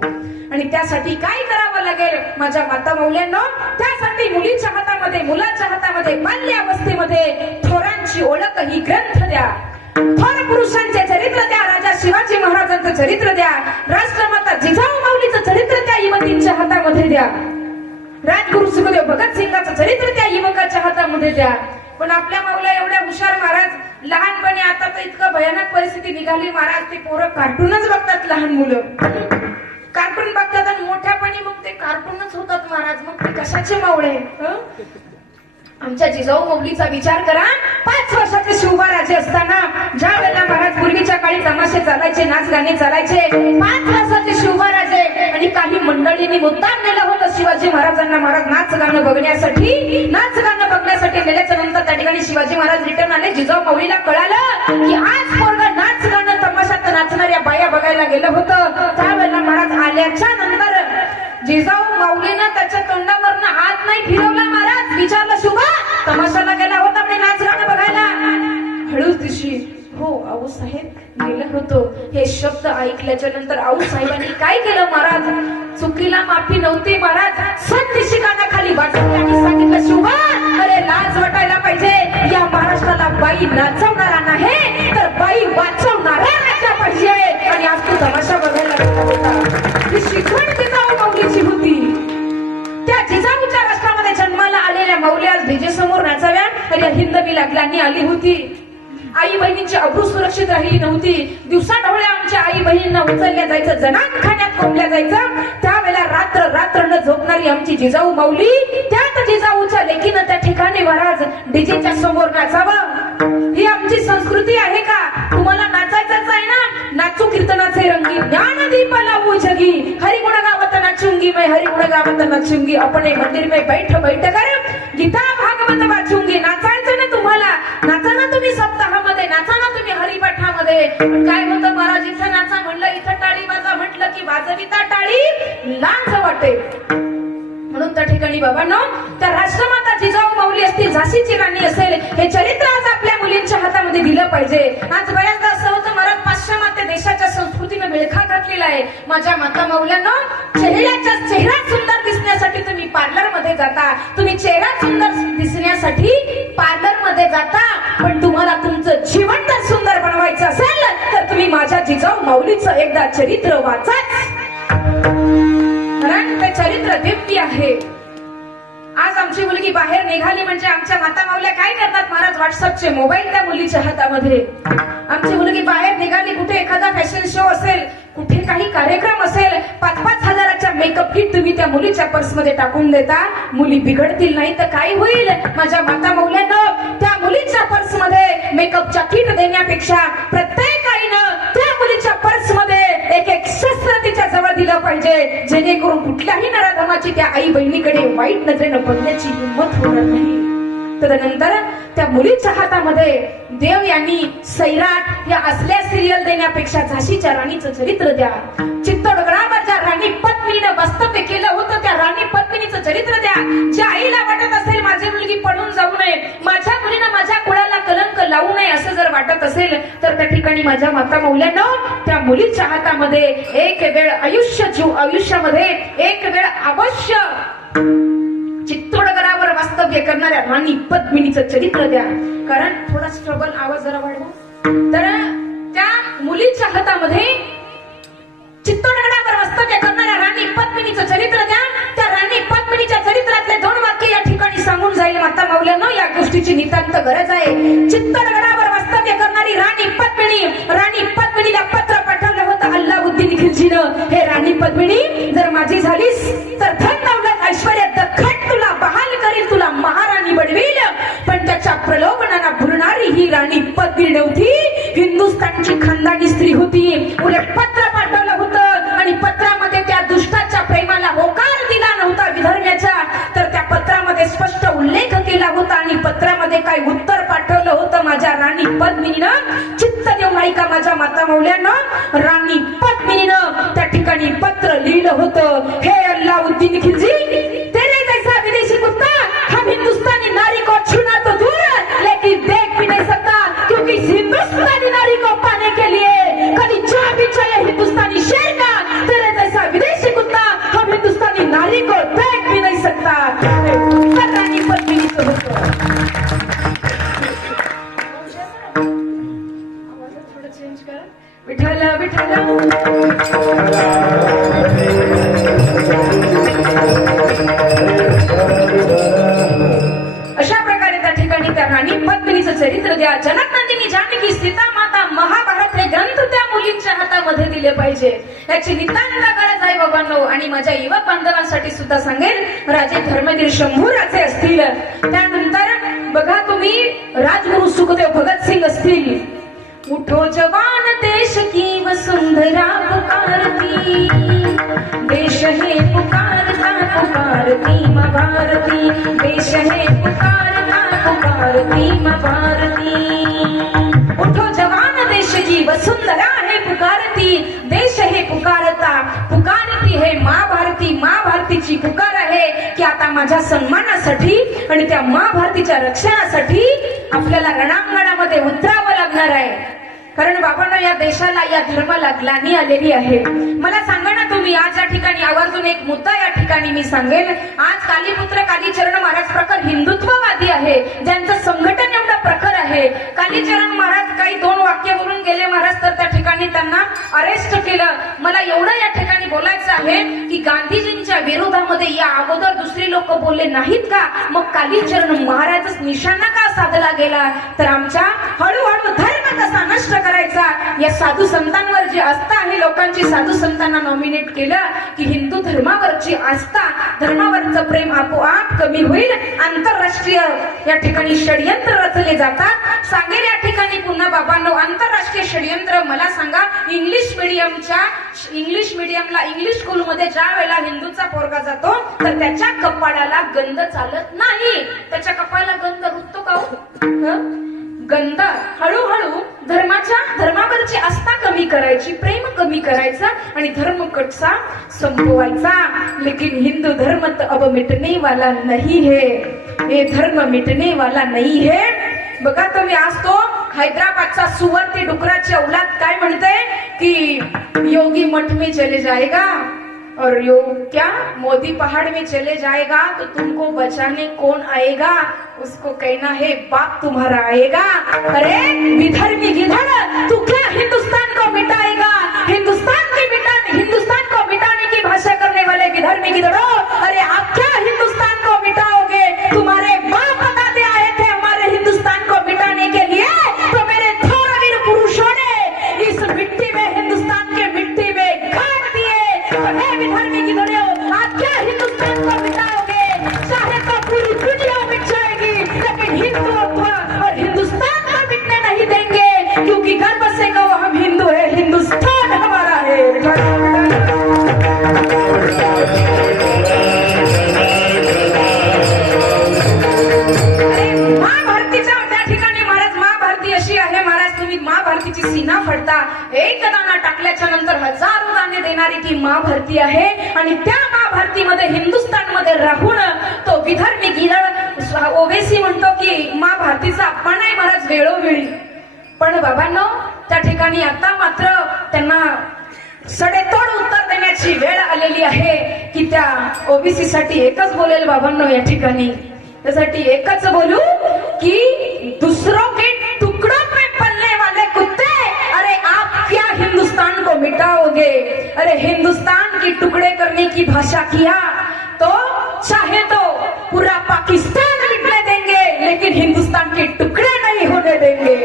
आणि त्यासाठी काय करावं लागेल माझ्या माता मौल्यांनो? त्यासाठी मुलीच्या हातामध्ये, मुलाच्या हातामध्ये, बाल्य अवस्थेमध्ये थोरांची ओळख ही ग्रंथ द्या. थोर पुरुषांचे चरित्र द्या. राजा शिवाजी महाराजांचं चरित्र द्या. राष्ट्रमाता जिजाऊ माऊलीचं चरित्र त्या युवतींच्या हातामध्ये द्या. राजगुरु सुखदेव भगतसिंगाचं चरित्र त्या युवकाच्या हातामध्ये द्या. पण आपल्या माऊल्या एवढ्या हुशार महाराज. लहानपणी आता तर इतकं भयानक परिस्थिती निघाली महाराज, ते पोरं कार्टूनच बघतात. लहान मुलं कार्टून बघतात आणि मोठ्यापणी मग ते कार्टूनच होतात महाराज. मग ते कशाचे मावळे? आमच्या जिजाऊ माऊलीचा विचार करा. 5 वर्षाचे शिवबाराजे असताना ज्या वेळेला महाराज पूर्वीच्या काळी तमाशे चालायचे, नाच गाणे चालायचे. 5 वर्षाचे शिवबाराजे आणि काही मंडळींनी मुद्दाम नेलं होतं शिवाजी महाराजांना महाराज नाच गाणं बघण्यासाठी. नाच गाणं बघण्यासाठी नेल्याच्या नंतर त्या ठिकाणी शिवाजी महाराज रिटर्न आले. जिजाऊ माऊलीला कळालं की आज पोरगा नाच गाणं तमाशात नाचणाऱ्या बाया बघायला गेलं होतं. त्यावेळेला महाराज आल्याच्या नंतर जिजाऊ माऊलीनं त्याच्या तोंडावरनं हात नाही फिरवला महाराज. विचारलं शुभा तमाशाला गेला होता म्हणजे नाच गाणं बघायला? आऊसाहेब गेलं होतं. हे शब्द ऐकल्याच्या नंतर आऊसाहेबांनी काय केलं महाराज? चुकीला माफी नव्हती महाराज, सत्य कानाखाली वाटलं आणि सांगितलं, शिवा अरे लाज वाटायला पाहिजे. या महाराष्ट्राला बाई नाचवणारा नाही तर बाई वाचवणारा नाचला पाहिजे. आणि आज तू तमाशा बघायला गेला होता. ही शिकवण जिजाऊ माऊलीची होती. त्या जिजाऊच्या राष्ट्रामध्ये जन्माला आलेल्या माऊल्या डीजे समोर नाचाव्या तर या हिंदवी लागलांनी आली होती. आई बहिणींची अब्रू सुरक्षित राहिली नव्हती. दिवसा ढवळ्या आमच्या आई बहिणींना उचलल्या जायचं, जनानखान्यात कोंबल्या जायचं. त्यावेळेला रात्र रात्र न झोपणारी आमची जिजाऊ माऊली, त्यात जिजाऊच्या लेकीनं त्या ठिकाणी महाराज डीजेच्या समोर नाचावं. ही आमची संस्कृती आहे का? तुम्हाला नाचायचंच आहे ना, नाचू कीर्तनाचे रंगी, ज्ञानदीप लावू जगी, हरिगुण गावत नाचूंगी मैं, हरिगुण गावत नाचूंगी, अपने मंदिर में बैठ बैठ कर गीता भागवत वाचूंगी. नाचायचं ना तुम्हाला, नाचा ना तुम्ही सप्ताहामध्ये, नाचा ना तुम्ही हरिपाठामध्ये. काय होतं महाराज, इथं नाचा म्हणलं, इथं टाळी वाजा म्हटलं की वाजविता टाळी लाज वाटे. म्हणून त्या ठिकाणी बाबांनो, त्या राष्ट्रमाता जिजाऊ माऊली असतील, झाशीची राणी असेल, हे चरित्र आज आपल्या मुलींच्या हातामध्ये दिलं पाहिजे. आज बऱ्याचदा असं होतं महाराज, पाश्चिमात्य देशाच्या संस्कृतीने विळखा घातलेला आहे. माझ्या माता माऊल्यांनो, चेहरा सुंदर दिसण्यासाठी तुम्ही पार्लर मध्ये जाता, तुम्ही चेहरा सुंदर दिसण्यासाठी पार्लर मध्ये जाता, पण तुम्हाला तुमचं जीवन जर सुंदर बनवायचं असेल तर तुम्ही माझ्या जिजाऊ माऊलीचं एकदा चरित्र वाचाच. कारण ते चरित्र दिव्य आहे. आज आमची मुलगी बाहेर निघाली म्हणजे आमच्या माता माऊल्या काय करतात महाराज? व्हॉट्सअपचे मोबाईल त्या मुलीच्या हातामध्ये. आमची मुलगी बाहेर निघाली, कुठे एखादा फॅशन शो असेल, कुठे काही कार्यक्रम असेल, 5-5 हजाराच्या मेकअप किट तुम्ही त्या मुलीच्या पर्समध्ये टाकून देता. मुली बिघडतील नाही तर काय होईल? माझ्या माता माऊल्यांना, त्या मुलीच्या पर्समध्ये मेकअपच्या किट देण्यापेक्षा प्रत्येक आईनं त्या मुलीच्या पर्समध्ये एक शस्त्र तिच्या जवळ दिलं पाहिजे, जेणेकरून कुठल्याही नराधमाची त्या आई बहिणीकडे वाईट नजरेनं बघण्याची हिंमत होणार नाही. तदनंतर त्या मुलीच्या हातामध्ये देव यांनी सैराट या असल्या सिरियल देण्यापेक्षा झाशीच्या राणीचं चरित्र द्या. चित्तोडगडावर ज्या राणी पद्मिनीनं वास्तव्य केलं होतं, त्या राणी पद्मिनीचं चरित्र द्या. ज्या आईला वाटत असेल माझी मुलगी पळून जाऊ नये, माझ्या मुलीनं माझ्या कुळाला कलंक लावू नये असं जर वाटत असेल तर त्या ठिकाणी माझ्या माता मौल्यांना, त्या मुलीच्या हातामध्ये एक वेळ आयुष्यामध्ये एक वेळ अवश्य चित्तोडगडावर वास्तव्य करणाऱ्या राणी पद्मिनीचं चरित्र द्या. कारण थोडा स्ट्रगल, आवाज जरा वाढवा. तर त्या मुलीच्या हातामध्ये चित्तोडगडावर वास्तव्य करणाऱ्या राणी पद्मिनीचं चरित्र द्या. त्या राणी पद्मिनीच्या चरित्रातले 2 वाक्य या ठिकाणी सांगून जाईल माता मौल्यांनो. या गोष्टीची नितांत गरज आहे. चित्तोडगडावर वास्तव्य करणारी राणी पद्मिनीला पत्र पाठवलं होतं अल्लाउद्दीन खिलजीनं. हे राणी पद्मिनी, जर माझी झालीस तर धन दौलत ऐश्वर्य दखट तुला बहाल करील, तुला महाराणी बनवील. पण त्याच्या प्रलोभनाला भुलणारी ही राणी पद्मिनी नव्हती, हिंदुस्थानची खानदानी स्त्री होती. उलट पत्र पाठवलं होतं आणि पत्रामध्ये त्या दुष्टाच्या प्रेमाला होकार दिला नव्हता विधर्म्याच्या, तर त्या पत्रामध्ये स्पष्ट उल्लेख केला होता. आणि पत्रामध्ये काय उत्तर पाठवलं होतं माझ्या राणी पद्मिनीनं? चित्त देऊ ऐका माझ्या माता मौल्यांना, राणी पद्मिनीनं त्या ठिकाणी पत्र लिहिलं होतं, हे अल्लाउद्दीन खिलजी, तेरे जैसा विदेशी कुत्ता हम हिंदुस्तानी नारी को छूना तो दूर लेकिन देख भी नहीं सकता, क्योंकि हिंदुस्तानी नारी को पाने के लिए कभी जा भी चाहिए हिंदुस्तानी शेर का. तेरे जैसा विदेशी कुत्ता हम हिंदुस्तानी नारी को देख भी नहीं सकता. राणी पद्मिनीचं होतं. थोडं चेंज करा. विठ्ठल विठ्ठल. अशा प्रकारे त्या ठिकाणी त्या राणी पद्मिनीचं चरित्र द्या. जनक नंदिनी, जानकी, सीता माता, महाभारत हे ग्रंथ त्या मुलींच्या हातामध्ये दिले पाहिजे. याची नितांत गरज आहे बाबांनो. आणि माझ्या युवक बांधवांसाठी सुद्धा सांगेल, राजे धर्मवीर शंभूराजे असतील, त्यानंतर बघा तुम्ही राजगुरु सुखदेव भगतसिंग असतील. उठो जवान देश की वसुंधरा पुकारती, देश है पुकारता पुकारती माँ भारती, देश है पुकारता पुकारती माँ भारती. उठो जवान देश की वसुंधरा है पुकारती, देश है पुकारता पुकारती है माँ भारती. माँ भारतीची पुकार आहे की आता माझ्या सन्मानासाठी आणि त्या माँ भारतीच्या रक्षणासाठी आपल्याला रणांगणामध्ये उतरावं लागणार आहे. कारण बाबांना या देशाला, या धर्माला ग्लानी आलेली आहे. मला सांगा ना तुम्ही, आज या ठिकाणी आवर्जून एक मुद्दा या ठिकाणी मी सांगेन. आज कालीपुत्र कालीचरण महाराज प्रखर हिंदुत्ववादी आहे, ज्यांचं संघटन एवढं प्रखर आहे. कालीचरण महाराज काही 2 वाक्य बोलून गेले महाराज, तर त्या ठिकाणी त्यांना अरेस्ट केलं. मला एवढं या ठिकाणी बोलायचं आहे की गांधीजींच्या विरोधामध्ये या अगोदर दुसरी लोक बोलले नाहीत का? मग कालीचरण महाराजच निशाणा का साधला गेला? तर आमच्या हळूहळू धर्म कसा नष्ट करायचा, या साधू संतांवर जी आस्था आहे लोकांची, साधू संतांना नॉमिनेट केलं की हिंदू धर्मावरची आस्था, धर्मावरचं प्रेम आपोआप कमी होईल. आंतरराष्ट्रीय या ठिकाणी षडयंत्र रचले जातात. सांगेल या ठिकाणी पुन्हा बाबांनो, आंतरराष्ट्रीय षडयंत्र. मला सांगा, इंग्लिश मिडियमला इंग्लिश स्कूलमध्ये ज्या वेळेला हिंदूचा पोरगा जातो तर त्याच्या कपाळाला गंध चालत नाही. त्याच्या कपाळाला गंध रुततो का हो? गंध. हळूहळू धर्मावरची आस्था कमी करायची, प्रेम कमी करायचा आणि धर्म कटसा संपवायचा. लेकिन हिंदू धर्म तो अब मिटने वाला नहीं है, ये धर्म मिटने वाला नहीं है. बघा तुम्ही, आज तो हैदराबादचा सुवर ती डुकराची औलाद काय म्हणते की योगी मठ में चले जाएगा और क्या मोदी पहाड़ में चले जाएगा तो तुमको बचाने कौन आएगा? उसको कहना है बाप तुम्हारा आएगा. अरे विधर्मी गिधड़, तू क्या हिंदुस्तान को मिटाएगा? हिंदुस्तान को मिटाने की भाषा करने वाले विधर्मी गिधड़ो, अरे आप क्या हिंदुस्तान को मिटाओगे? तुम्हारे बाप बताते आए थे हमारे हिंदुस्तान को मिटाने के लिए, तो मेरे थोरवीर पुरुषों ने इस मिट्टी में, हिंदुस्तान के मिट्टी में गाड़ दिए. तो हे विधर्मी गिधड़ो, आप क्या हिंदुस्तान को मिटाओगे? चाहे तो पूरी दुनिया मिट जाएगी, लेकिन हिंदुत्व और हिंदुस्तान को मिटने नहीं देंगे, क्योंकि गर्व से कहो हम हिंदू है, हिंदुस्तान हमारा है. महाभारतीची सीना फडता, एक दाना टाकल्याच्या नंतर हजारो दाणे देणारी ती महाभारती आहे. आणि त्या महाभारतीमध्ये हिंदुस्थानमध्ये राहून तो विधर्मी गिरळ ओवेसी म्हणतो की महाभारतीचा अपमान आहे महाराज वेळोवेळी. पण बाबांनो, त्या ठिकाणी आता मात्र त्यांना सडेतोड उत्तर देण्याची वेळ आलेली आहे की त्या ओबीसी साठी एकच बोलेल बाबांनो या ठिकाणी. त्यासाठी एकच बोलू की दूसरों के टुकड़ों पे पलने वाले कुत्ते, अरे आप क्या हिंदुस्तान को मिटाओगे? अरे हिंदुस्तान की टुकड़े करने की भाषा किया तो चाहे तो पूरा पाकिस्तान मिटने देंगे, लेकिन हिंदुस्तान के टुकड़े नहीं होने देंगे.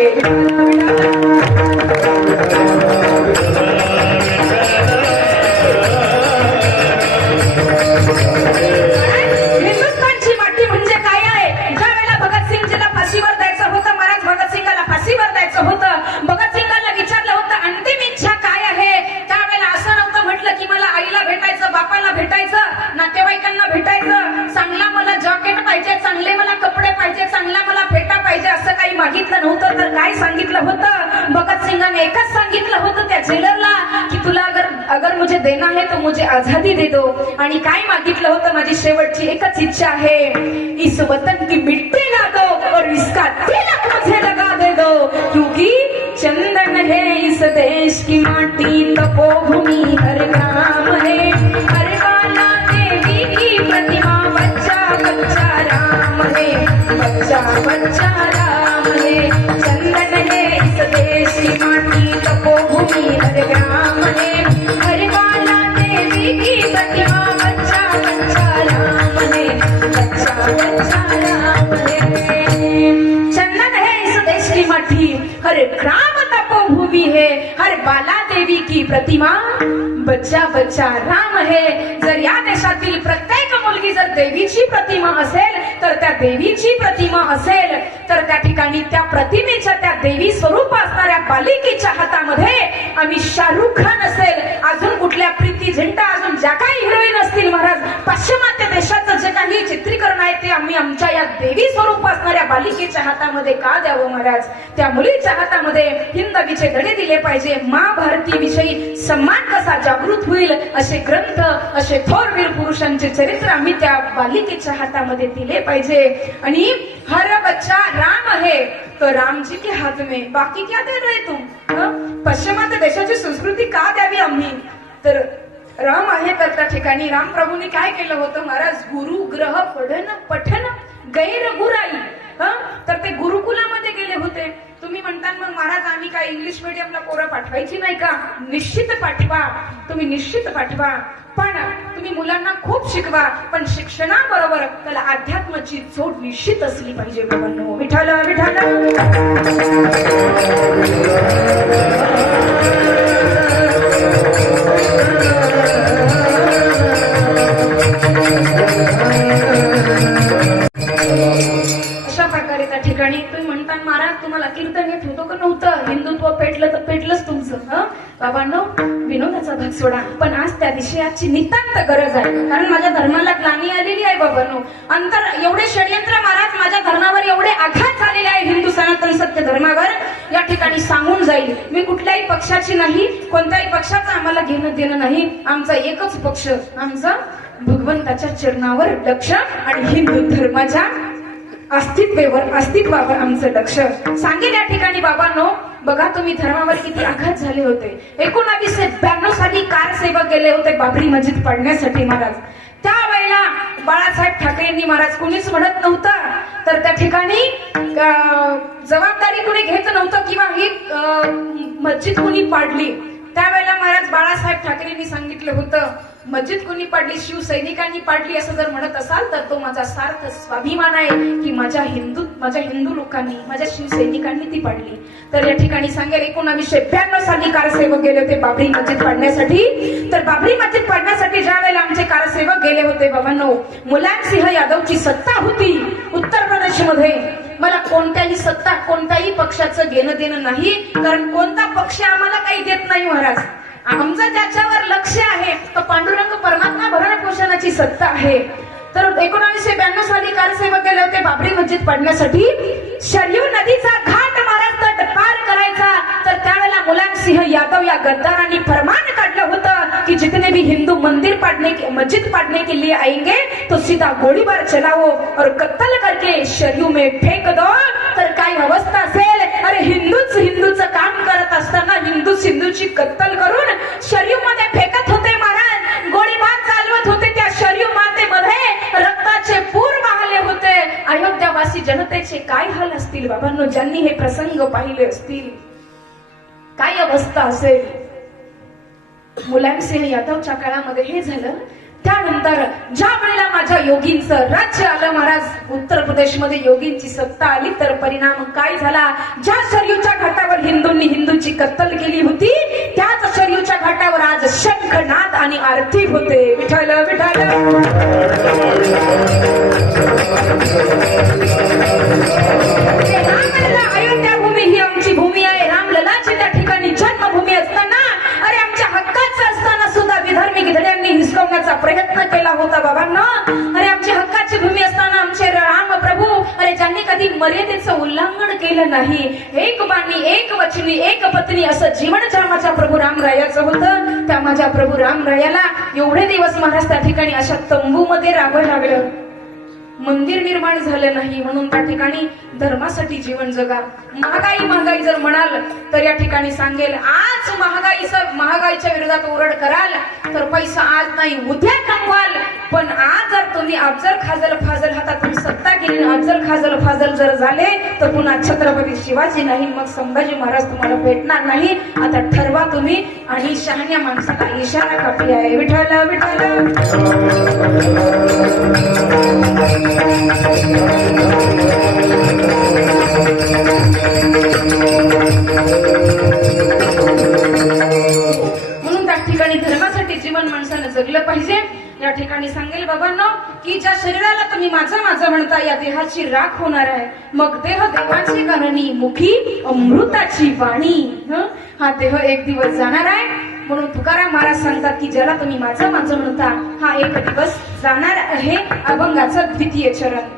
हिंदुस्तानची माती म्हणजे काय आहे? ज्या वेळेला भगतसिंगजीला फाशीवर द्यायचं होतं, महाराज भगतसिंगाला फाशीवर द्यायचं होतं, भगतसिंगाला विचारलं होतं अंतिम इच्छा काय आहे? त्यावेळेला असं नव्हतं म्हटलं की मला आईला भेटायचं, बापाला भेटायचं, नातेवाईकांना भेटायचं, चांगला मला जॉकेट पाहिजे, चांगले मला कपडे पाहिजे, चांगला मला फेटा पाहिजे, असं काही मागितलं नव्हतं. तर काय सांगितलं होतं? भगतसिंगाने एकच सांगितलं होतं त्या जेलरला की तुला अगर मुझे देना है तो मुझे आजादी दे दो. आणि काय मागितलं होतं? माझी शेवटची एकच इच्छा है, इस वतन की मिट्टी ला दो और इसका तिलक मुझे लगा दे दो, क्योंकि चंदन है इस देश की माटी, तपोभूमि हर ग्राम है, हर बाला देवी की प्रतिमा, बच्चा बच्चा राम है, बच्चा बच्चा राम है. चंदन है इस देश की माटी, तपोभूमि हर ग्राम है, हर बाला देवी की प्रतिमा, बच्चा बच्चा राम है, बच्चा बच्चा राम है. चंदन है इस देश की माटी, हर ग्राम तपोभूमि है, हर बाला देवी की प्रतिमा, बच्चा बच्चा राम है. जर या देशातील प्रत्येक मुलगी जर देवीची प्रतिमा असेल, तर त्या देवीची प्रतिमा असेल, तर त्या ठिकाणी त्या प्रतिमेच्या, त्या देवी स्वरूप असणाऱ्या बालिकेच्या हातामध्ये आम्ही शाहरुख खान असेल, अजून कुठल्या प्रीती झिंटा, अजून ज्या काही हिरोईन असतील महाराज, पाश्चिमात्य देशाचं जे काही चित्रीकरण आहे ते आम्ही आमच्या या देवी स्वरूप असणाऱ्या बालिकेच्या हातामध्ये का द्यावं महाराज? त्या मुलीच्या हातामध्ये हिंदवीचे धडे दिले पाहिजे. महाभारती विषयी सम्मान कसा जागृत होईल असे ग्रंथ, असे थोरवीर पुरुषांचे चरित्र आम्ही त्या बालिकेच्या हातामध्ये दिले पाहिजे. आणि हर बच्चा राम है, तो राम जी के हाथ में, बाकी क्या दे रहे तुम? पश्चिमात्य देशाची संस्कृती का द्यावी आम्ही? तर राम आहे तर त्या ठिकाणी राम प्रभूंनी काय केलं होतं महाराज? गुरु ग्रह पठन गैर गुराई. तर ते गुरुकुलामध्ये गेले होते. तुम्ही म्हणता मग महाराज आम्ही काय इंग्लिश मीडियमला पोरं पाठवायची नाही का? निश्चित पाठवा, तुम्ही निश्चित पाठवा, पण तुम्ही मुलांना खूप शिकवा, पण शिक्षणाबरोबर त्याला अध्यात्माची जोड निश्चित असली पाहिजे बाबांनो. विठाल विठाल. अशा प्रकारे त्या ठिकाणी तुम्ही म्हणता महाराज तुम्हाला कीर्तन येत होतं का नव्हतं? हिंदुत्व पेटलं तर पेटलंच तुमचं. बाबांनो, विनोदाचा भाग सोडा, पण आज त्या विषयाची नितांत गरज आहे, कारण माझ्या धर्माला ग्लानी आलेली आहे बाबांनो. एवढे षडयंत्र महाराज माझ्या धर्मावर एवढे आघात झालेले आहे, हिंदू सनातन सत्य धर्मावर, या ठिकाणी सांगून जाईल. मी कुठल्याही पक्षाची नाही, कोणत्याही पक्षाचं आम्हाला घेणं देणं नाही. आमचा एकच पक्ष, आमचा भगवंताच्या चरणावर लक्ष आणि हिंदू धर्माच्या अस्तित्वावर आमचं लक्ष. सांगेल या ठिकाणी बाबांनो, बघा तुम्ही धर्मावर किती आघात झाले होते. 1992 साली कारसेवक गेले होते बाबरी मस्जिद पाडण्यासाठी महाराज. त्यावेळेला बाळासाहेब ठाकरेंनी महाराज कुणीच म्हणत नव्हतं, तर त्या ठिकाणी जबाबदारी कुणी घेत नव्हतं किंवा ही मस्जिद कुणी पाडली. त्यावेळेला महाराज बाळासाहेब ठाकरेंनी सांगितलं होतं, मस्जिद कुणी पाडली? शिवसैनिकांनी पाडली असं जर म्हणत असाल तर तो माझा सार्थ स्वाभिमान आहे की माझ्या हिंदू लोकांनी, माझ्या शिवसैनिकांनी ती पाडली. तर या ठिकाणी सांगेल 1992 साली कारसेवक गेले होते बाबरी मस्जिद पाडण्यासाठी. तर बाबरी मस्जिद पाडण्यासाठी ज्या वेळेला आमचे कारसेवक गेले होते बाबांनो, मुलायमसिंह यादवची सत्ता होती उत्तर प्रदेशमध्ये. मला कोणत्याही सत्ता, कोणत्याही पक्षाचं घेणं देणं नाही, कारण कोणता पक्ष आम्हाला काही देत नाही महाराज. आमचं ज्याच्यावर लक्ष आहे तो पांडुरंग परमात्मा भरण पोषणाची सत्ता आहे. तर 1992 साली कारसेवक गेले होते बाबरी मस्जिद पाडण्यासाठी. शरयू नदीचा घाट महाराज तट पार करायचा, तर त्यावेळेला मुलायमसिंह यादव या गद्दारांनी फरमान काढलं होतं की जितने भी हिंदू मस्जिद पाडने के लिए आएंगे तो सीधा गोळीबार चलाओ और कत्ल करके शरयू में फेक दो. तर काय अवस्था असेल? अरे हिंदूचं काम करत असताना हिंदूची कत्तल करून शरयू मध्ये फेकत होते महाराज. गोळीबार चालवत होते त्या शरयू मातेमध्ये, रक्ताचे पूर वाहले होते. अयोध्यावासी जनतेचे काय हाल असतील बाबांनो, ज्यांनी हे प्रसंग पाहिले असतील, काय अवस्था असेल. मुलायमसिंह यादवच्या काळामध्ये हे झालं. त्यानंतर ज्या वेळेला माझ्या योगींचं राज्य आलं महाराज, उत्तर प्रदेशमध्ये योगींची सत्ता आली, तर परिणाम काय झाला? ज्या शरयूच्या घाटावर हिंदूंची कत्तल केली होती, त्याच शरयूच्या घाटावर आज शंखनाद आणि आरती होते. विठ्ठल विठ्ठल. अयोध्या भूमी ही आमची भूमी आहे. रामललाची त्या ठिकाणी जन्मभूमी असताना, अरे आमच्या हक्काचं असताना सुद्धा विधर्मी गिधड्यांनी हिसकवण्याचा प्रयत्न केला होता बाबांना. अरे आमची हक्काची भूमी असताना आमचे राम प्रभू, अरे ज्यांनी कधी मर्यादेचं उल्लंघन केलं नाही, एक बाणी एक वचनी एक पत्नी असं जीवन ज्या माझ्या प्रभू रामरायाचं होतं, त्या माझ्या प्रभू रामरायाला एवढे दिवस महाराज त्या ठिकाणी अशा तंबूमध्ये राहावं लागलं. मंदिर निर्माण झालं नाही, म्हणून त्या ठिकाणी धर्मासाठी जीवन जगा. महागाई जर म्हणाल तर या ठिकाणी सांगेल, आज महागाईच्या विरोधात ओरड कराल तर पैसा आज नाही उद्या कमवाल, पण आज जर तुम्ही अफजल खाजल फाजल हातातून सत्ता केली, अफजल खाजल फाजल जर झाले तर पुन्हा छत्रपती शिवाजी नाही, मग संभाजी महाराज तुम्हाला भेटणार नाही. आता ठरवा तुम्ही. आणि शहाण्या माणसाला इशारा कापी आहे. विठ्ठल विठ्ठल. म्हणून त्या ठिकाणी धर्मासाठी जीवन माणसानं जगलं पाहिजे. या ठिकाणी सांगेल बाबांनो की ज्या शरीराला तुम्ही माझं म्हणता, या देहाची राख होणार आहे. मग देह देवाची गाणी, मुखी अमृताची वाणी. हा देह एक दिवस जाणार आहे, म्हणून तुकाराम महाराज सांगतात की ज्याला तुम्ही माझं म्हणता, हा एक दिवस जाणार आहे. अभंगाचं द्वितीय चरण.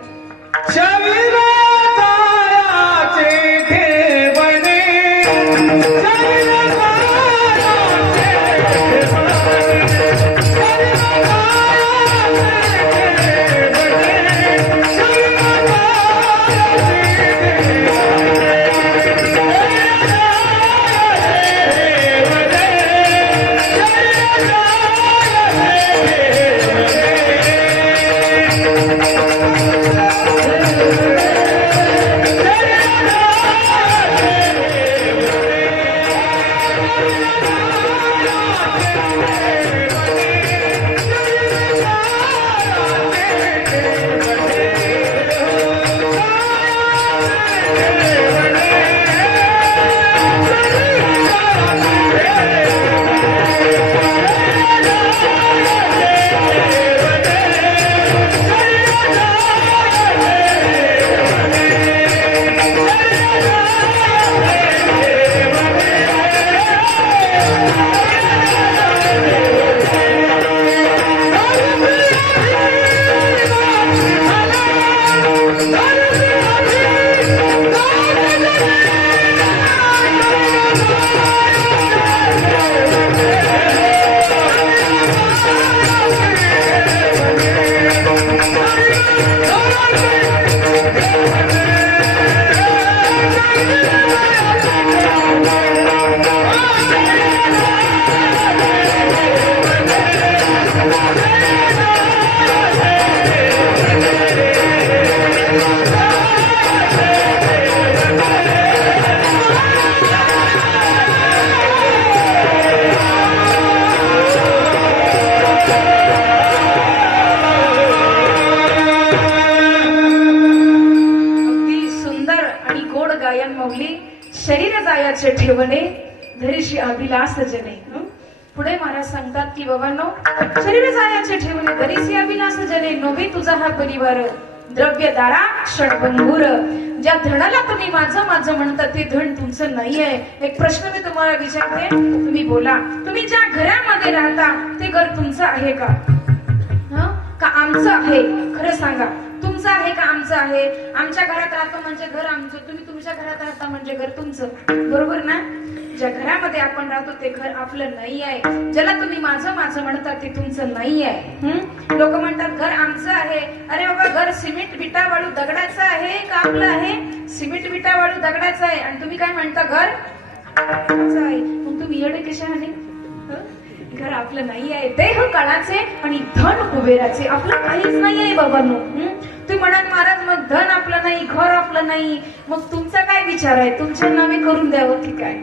जायाचे ठेवणे धरीशी अभिलाष जने. पुढे महाराज सांगतात की बाबांनो, शरीर जायाचे ठेवणे धरीशी अभिलाष जने, नव्हे तुझा हा परिवार द्रव्य दारा क्षणभंगूर. ज्या धनाला तुम्ही माझं माझं म्हणता ते धन तुमचं नाही आहे. एक प्रश्न मी तुम्हाला विचारते, तुम्ही बोला. तुम्ही ज्या घरामध्ये राहता ते घर तुमचं आहे का? का आमचं आहे? खरं सांगा, तुमचं आहे का आमचं आहे? आमच्या घरात राहतो म्हणजे घर आमचं, तुम्ही तुमच्या घरात राहता म्हणजे घर तुमचं, बरोबर ना? ज्या घरामध्ये आपण राहतो ते घर आपलं नाही आहे. ज्याला तुम्ही माझं माझं म्हणता ते तुमचं नाही आहे. लोक म्हणतात घर आमचं आहे. अरे बाबा, घर सिमेंट विटा वाळू दगडाचं आहे का आपलं आहे? सिमेंट विटा वाळू दगडाचं आहे आणि तुम्ही काय म्हणता घर आमचं आहे. मग तुम्ही येडे कशाने? घर आपलं नाही आहे. देह काळाचे आणि धन कुबेराचे, आपलं काहीच नाही आहे बाबांनो. तुम्ही म्हणाल महाराज मग धन आपलं नाही, घर आपलं नाही, मग तुमचा काय विचार आहे? तुमच्या नावे करून द्यावं की काय?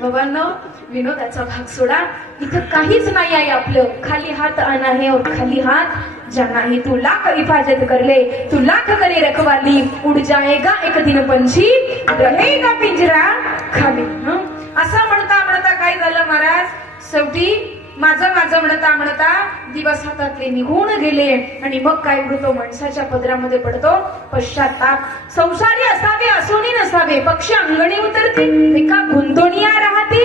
बाबांनो, विनोदाचा भाग सोडा. इथं काहीच नाही आहे आपलं. खाली हात आना है और खाली हात जाना है. तू लाख हिफाजत कर ले, तू लाख करे रखवाली, उड़ जाएगा एक दिन पंछी, रहेगा पिंजरा खाली. असं म्हणता म्हणता काय झालं महाराज? शेवटी माझं माझं म्हणता म्हणता दिवस हातातले निघून गेले आणि मग काय होतो? माणसाच्या पदरामध्ये पडतो पश्चाताप. संसारी असावे असोनी नसावे, पक्षी अंगणी उतरते एका गुंतवणीया राहते.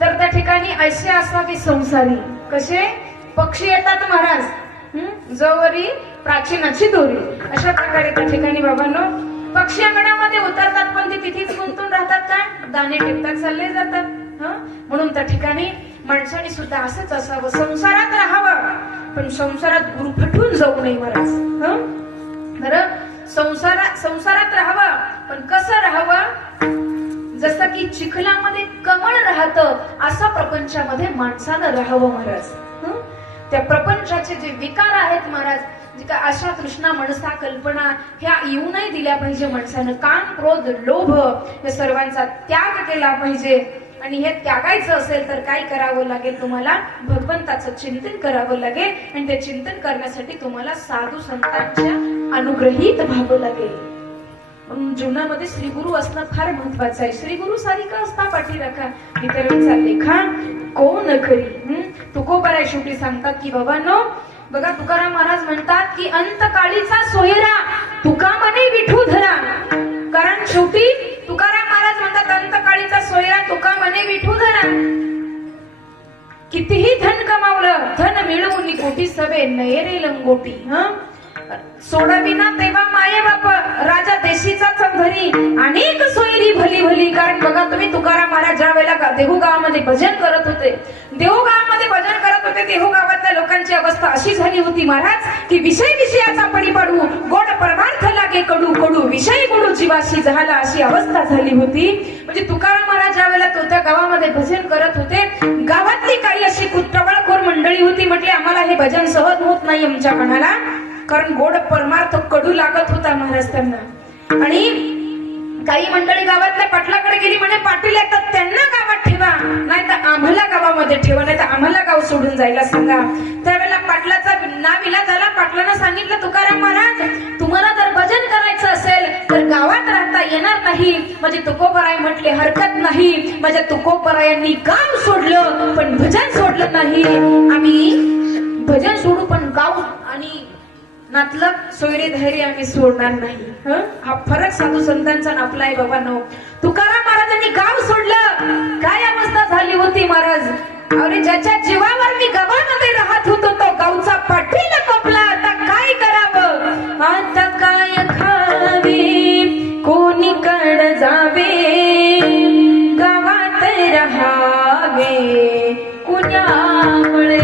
तर त्या ठिकाणी ऐसे असावे संसारी. कसे? पक्षी येतात महाराज जवरी प्राचीनाची दोरी. अशा प्रकारे त्या ठिकाणी बाबांनो पक्षी अंगणामध्ये उतरतात, पण ते तिथेच गुंतून राहतात. काय दाणे टिपतात चालले जातात. म्हणून त्या ठिकाणी माणसाने सुद्धा असंच असावं. संसारात राहावं, पण संसारात गुरफटून जाऊ नये महाराज. बरं, संसारात राहावं, पण कसं राहावं? जसं की चिखलामध्ये कमळ राहतं असं प्रपंचामध्ये माणसानं राहावं महाराज. त्या प्रपंचाचे जे विकार आहेत महाराज, जे काय आशा तृष्णा मनसा कल्पना ह्या येऊ नाही दिल्या पाहिजे माणसानं. काम क्रोध लोभ या सर्वांचा त्याग केला पाहिजे. आणि हे त्यागायचं असेल तर काय करावं लागेल? तुम्हाला भगवंताचं चिंतन करावं लागेल आणि ते चिंतन करण्यासाठी तुम्हाला साधू संतांच्या अनुग्रहित व्हावं लागेल. जीवनामध्ये श्रीगुरु असणं फार महत्वाचं आहे. श्रीगुरु सारिका असता पाठी राखा, इतरांचा लेखा कोण करी. तुकोबाराय शेवटी सांगतात की बाबांनो, बघा तुकाराम महाराज म्हणतात की अंतकाळीचा सोयरा तुका म्हणे विठू धरा. कारण शेवटी तुकाराम महाराज म्हणतात अंतकाळीचा सोयरा तुका म्हणे विठू धरा. कितीही धन कमावलं, धन मिळवून कोटी सवे नयरे लंगोटी. सोडविना तेव्हा माये बाप राजा देशीचाच घरी अनेक सोयरी भली भली. कारण बघा तुम्ही तुकाराम महाराज ज्या वेळेला देहू गावामध्ये भजन करत होते, देहू गावातल्या लोकांची अवस्था अशी झाली होती महाराज की विषय विषयाचा पडी पाडू, गोड परमार्थ लागे कडू कडू, विषय कडू जीवाशी झाला, अशी अवस्था झाली होती. म्हणजे तुकाराम महाराज ज्या वेळेला त्या गावामध्ये भजन करत होते, गावातली काही अशी कुत्रबळखोर मंडळी होती. म्हटले आम्हाला हे भजन सहन होत नाही आमच्या कानाला, कारण गोड परमार्थ कडू लागत होता महाराज त्यांना. आणि काही मंडळी गावातल्या पाटलाकडे गेली, म्हणे पाटील येतात त्यांना गावात ठेवा, नाही तर आम्हाला गावामध्ये ठेवा, नाही तर आम्हाला गाव सोडून जायला सांगा. त्यावेळेला पाटलाचा नाविलाज झाला. पाटलानं सांगितलं तुकाराम महाराज, तुम्हाला जर भजन करायचं असेल तर गावात राहता येणार नाही. म्हणजे तुकोबराय म्हटले हरकत नाही. माझ्या तुकोबरायांनी गाव सोडलं पण भजन सोडलं नाही. आम्ही भजन सोडू पण गाव आणि नातलं सोयरे धैर्य आम्ही सोडणार नाही. हा फरक साधू संतांचा आपला आहे बाबांनो. तुकाराम महाराजांनी गाव सोडलं, काय अवस्था झाली होती महाराज. अरे ज्याच्या जीवावर मी गावामध्ये राहत होतो तो गावचा पाटील कोपला, आता काय करावं? आता काय खावे, कोणीकडे जावे, गावात राहावे कुणामुळे.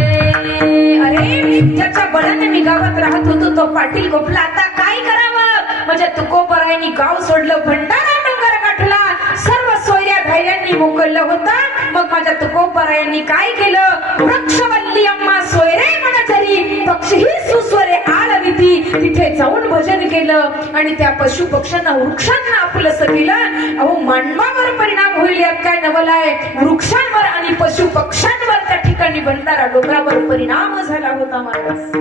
अरे ज्याच्या बळाने मी गावात राहत होतो तो पाटील गोपला, आता काय करावं? म्हणजे तुकोबरायांनी गाव सोडलं, भंडारा डोंगर गाठला, सर्व सोयऱ्या धैर्यांनी मोकललं होतं. मग माझ्या तुकोबरायांनी काय केलं? वृक्षवल्ली अम्मा सोयरे म्हणतरी पक्षीही सुस्वरे आळविती, तिथे जाऊन भजन केलं आणि त्या पशु पक्ष्यांना वृक्षांना आपलं केलं. अहो मानवावर परिणाम होईल यात काय नवलाय. वृक्षांवर आणि पशु पक्ष्यांवर त्या ठिकाणी भंडारा डोंगरावर परिणाम झाला होता महाराज.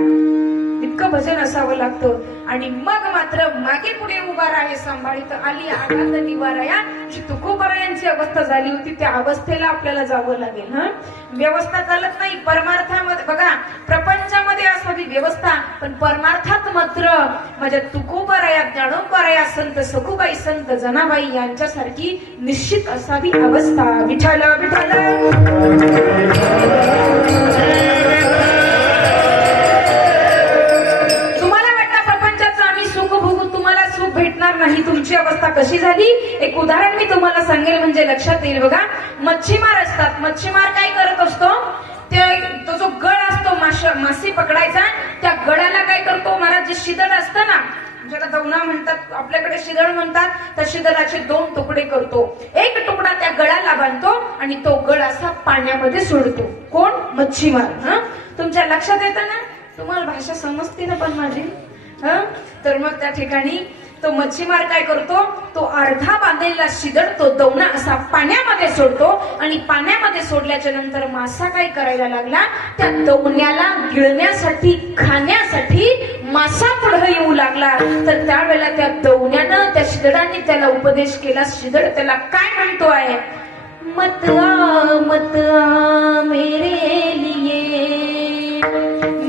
इतकं भजन असावं लागतं. आणि मग मात्र मागे पुढे उभा राहे सांभाळीत आली आघात निवाराया. जी तुकोबरायांची अवस्था झाली होती त्या अवस्थेला आपल्याला जावं लागेल. व्यवस्था चालत नाही परमार्थामध्ये. बघा, प्रपंचामध्ये असावी व्यवस्था, पण परमार्थात मात्र माझ्या तुकोबराया, ज्ञानोबराया, संत सखुबाई, संत जनाबाई यांच्यासारखी निश्चित असावी अवस्था. विठ्ठल विठ्ठल. तुम्हाला वाटतं प्रपंचाचं आम्ही सुख भोगू, तुम्हाला सुख भेटणार नाही. तुमची अवस्था कशी झाली एक उदाहरण मी तुम्हाला सांगेल म्हणजे लक्षात येईल. बघा, मच्छीमार असतात. मच्छीमार काय करत असतो, तो जो गळ असतो मासे पकडायचा, त्या गळाला काय करतो महाराज, जे शिदळ असतं ना, ज्याला दवना म्हणतात, आपल्याकडे शिदळ म्हणतात, त्या शिदळाचे 2 तुकडे करतो. एक तुकडा त्या गळाला बांधतो आणि तो गळ असा पाण्यामध्ये सोडतो. कोण? मच्छीमार. तुमच्या लक्षात येतं ना, तुम्हाला भाषा समजते ना पण माझी. तर मग त्या ठिकाणी तो मच्छीमार काय करतो, तो अर्धा बांधलेला शिदळ, तो दवना असा पाण्यामध्ये सोडतो आणि पाण्यामध्ये सोडल्याच्या नंतर मासा काय करायला लागला, त्या दवण्याला गिळण्यासाठी, खाण्यासाठी मासा पुढे येऊ लागला. तर त्यावेळेला त्या दवण्यानं, त्या शिदळाने त्याला उपदेश केला. शिदळ त्याला काय म्हणतो आहे, मत आ मेरे लिए,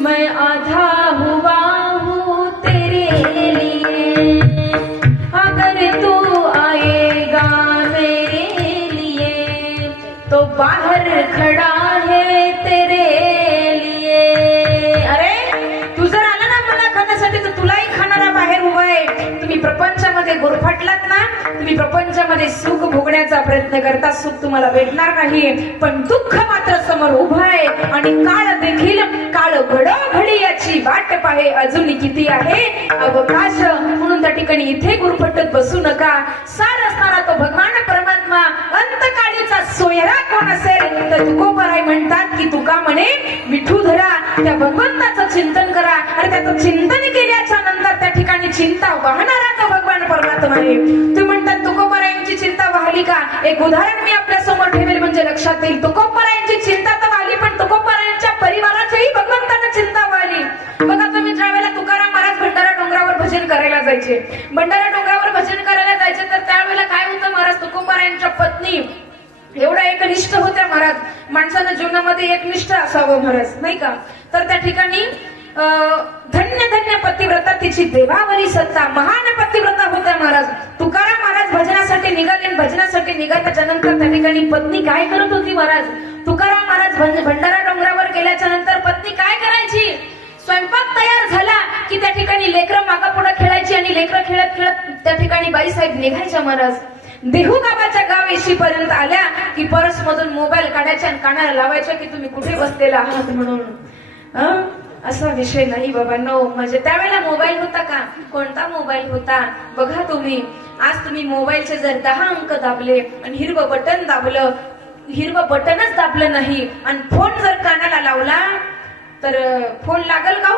मैं आधा हुआ हूँ तेरे लिए, अगर तू आएगा मेरे लिए तो बाहर खड़ा है तेरे लिए. अरे तू जर आला ना मला खाण्यासाठी तर तुलाही खाणारा बाहेर उभा आहे. तुम्ही प्रपंचामध्ये गुरफटलात ना, तुम्ही प्रपंचामध्ये सुख भोगण्याचा प्रयत्न करता, सुख तुम्हाला भेटणार नाही, पण दुःख मात्र समोर उभा आहे. आणि काळ देखील, काळ घडोघडी याची वाट पाहे, अजून किती आहे अवकाश. म्हणून त्या ठिकाणी इथे गुरफटत बसू नका. सार असणारा तो भगवान परमात्मा, अंतकाळीचा सोयरा कोण असेल तर तुकोबराय म्हणतात की तुका म्हणे विठू धरा, त्या भगवंताचं चिंतन करा. आणि त्याचं चिंतन केल्याच्या नंतर त्या ठिकाणी चिंता वाहणारा तो भगवान परमात्मा आहे. तुम्ही म्हणतात तुकोबरायांची चिंता वाहली का? एक उदाहरण मी आपल्या समोर ठेवेल म्हणजे लक्षात येईल. तुकोबरायांची चिंता तर वाहली, पण तुकोबरायांच्या परिवाराच्याही भगवंतानं चिंता वाहली. बघा, तुम्ही ज्या वेळेला तुकाराम महाराज भंडारा डोंगरावर भजन करायला जायचे, भंडारा डोंगरावर भजन करायला जायचे, तर त्यावेळेला काय होतं महाराज, तुकोबरायांच्या पत्नी एवढ्या एकनिष्ठ होत्या महाराज. माणसानं जीवनामध्ये एकनिष्ठ असावं महाराज, नाही का? तर त्या ठिकाणी धन्य धन्य पतिव्रता, तिची देवावरी सत्ता, महान पतिव्रता होत्या महाराज. तुकाराम महाराज भजनासाठी निघाले, भजनासाठी निघाल्याच्या नंतर त्या ठिकाणी पत्नी काय करत होती महाराज? तुकाराम महाराज भंडारा डोंगरावर गेल्याच्या नंतर पत्नी काय करायची? स्वयंपाक तयार झाला की त्या ठिकाणी लेकरं मागापुढे खेळायची आणि लेकरं खेळत खेळत त्या ठिकाणी बाईसाहेब निघायच्या महाराज. देहू गावाच्या गाव पर्यंत आल्या की परस मधून मोबाईल काढायच्या आणि कानाला लावायच्या की तुम्ही कुठे बसलेला आहात म्हणून. असा विषय नाही बाबांनो. म्हणजे त्यावेळेला मोबाईल होता का? कोणता मोबाईल होता? बघा तुम्ही, आज तुम्ही मोबाईलचे जर 10 अंक दाबले आणि हिरवं बटन दाबलं, हिरवं बटनच दाबलं नाही आणि फोन जर कानाला लावला तर फोन लागल का?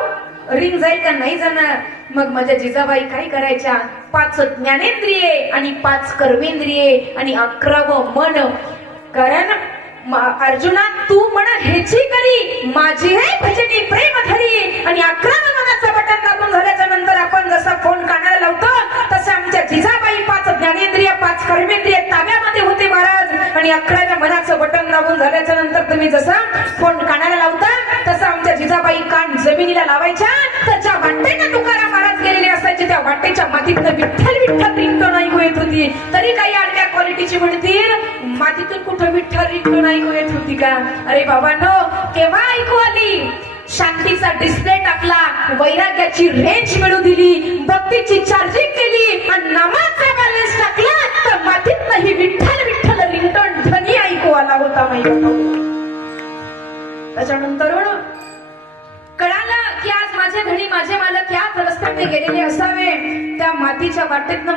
रिंग जाईल का? नाही जाणार. मग माझ्या जिजाबाई काय करायच्या? 5 ज्ञानेंद्रिये आणि 5 कर्मेंद्रिये आणि 11वं मन. कारण अर्जुना, तू म्हण हेची करी माझी हे भजनी प्रेम धरी. आणि 11वं मनाचं बटन दाबून झाल्याच्या नंतर आपण जसा फोन कानाला लावतो तसे आमच्या जिजाबाई 5 ज्ञानेंद्रिय 5 कर्मेंद्रिय ताब्यामध्ये होते महाराज. आणि 11व्या मनाचं बटन दाबून झाल्याच्या नंतर तुम्ही जसा फोन कानाला लावता तसं आमच्या जिजाबाई कान जमिनीला लावायच्या. तर ज्या वाटेनं तुकाराम महाराज गेलेले असायचे त्या वाटेच्या मातीतनं विठ्ठल विठ्ठल रिंगटोन ऐकू येत होती. तरी काही आडव्या क्वालिटीची म्हणतील, मातीतून कुठं विठ्ठल रिंगटोन ऐकू येत होती का? अरे बाबांनो, केव्हा ऐकू आली? शांतीचा डिस्प्ले टाकला, वैराग्याची रेंज मिळू दिली, भक्तीची चार्जिंग केली आणि नामाचा बॅलन्स टाकला तर मातीत नाही विठ्ठल विठ्ठल रिंगटोन ध्वनी ऐकू आला होता. त्याच्यानंतर कळालं की आज माझे धणी माझे मालक याच रस्त्याने गेलेले असावे. त्या मातीच्या वाटेतनं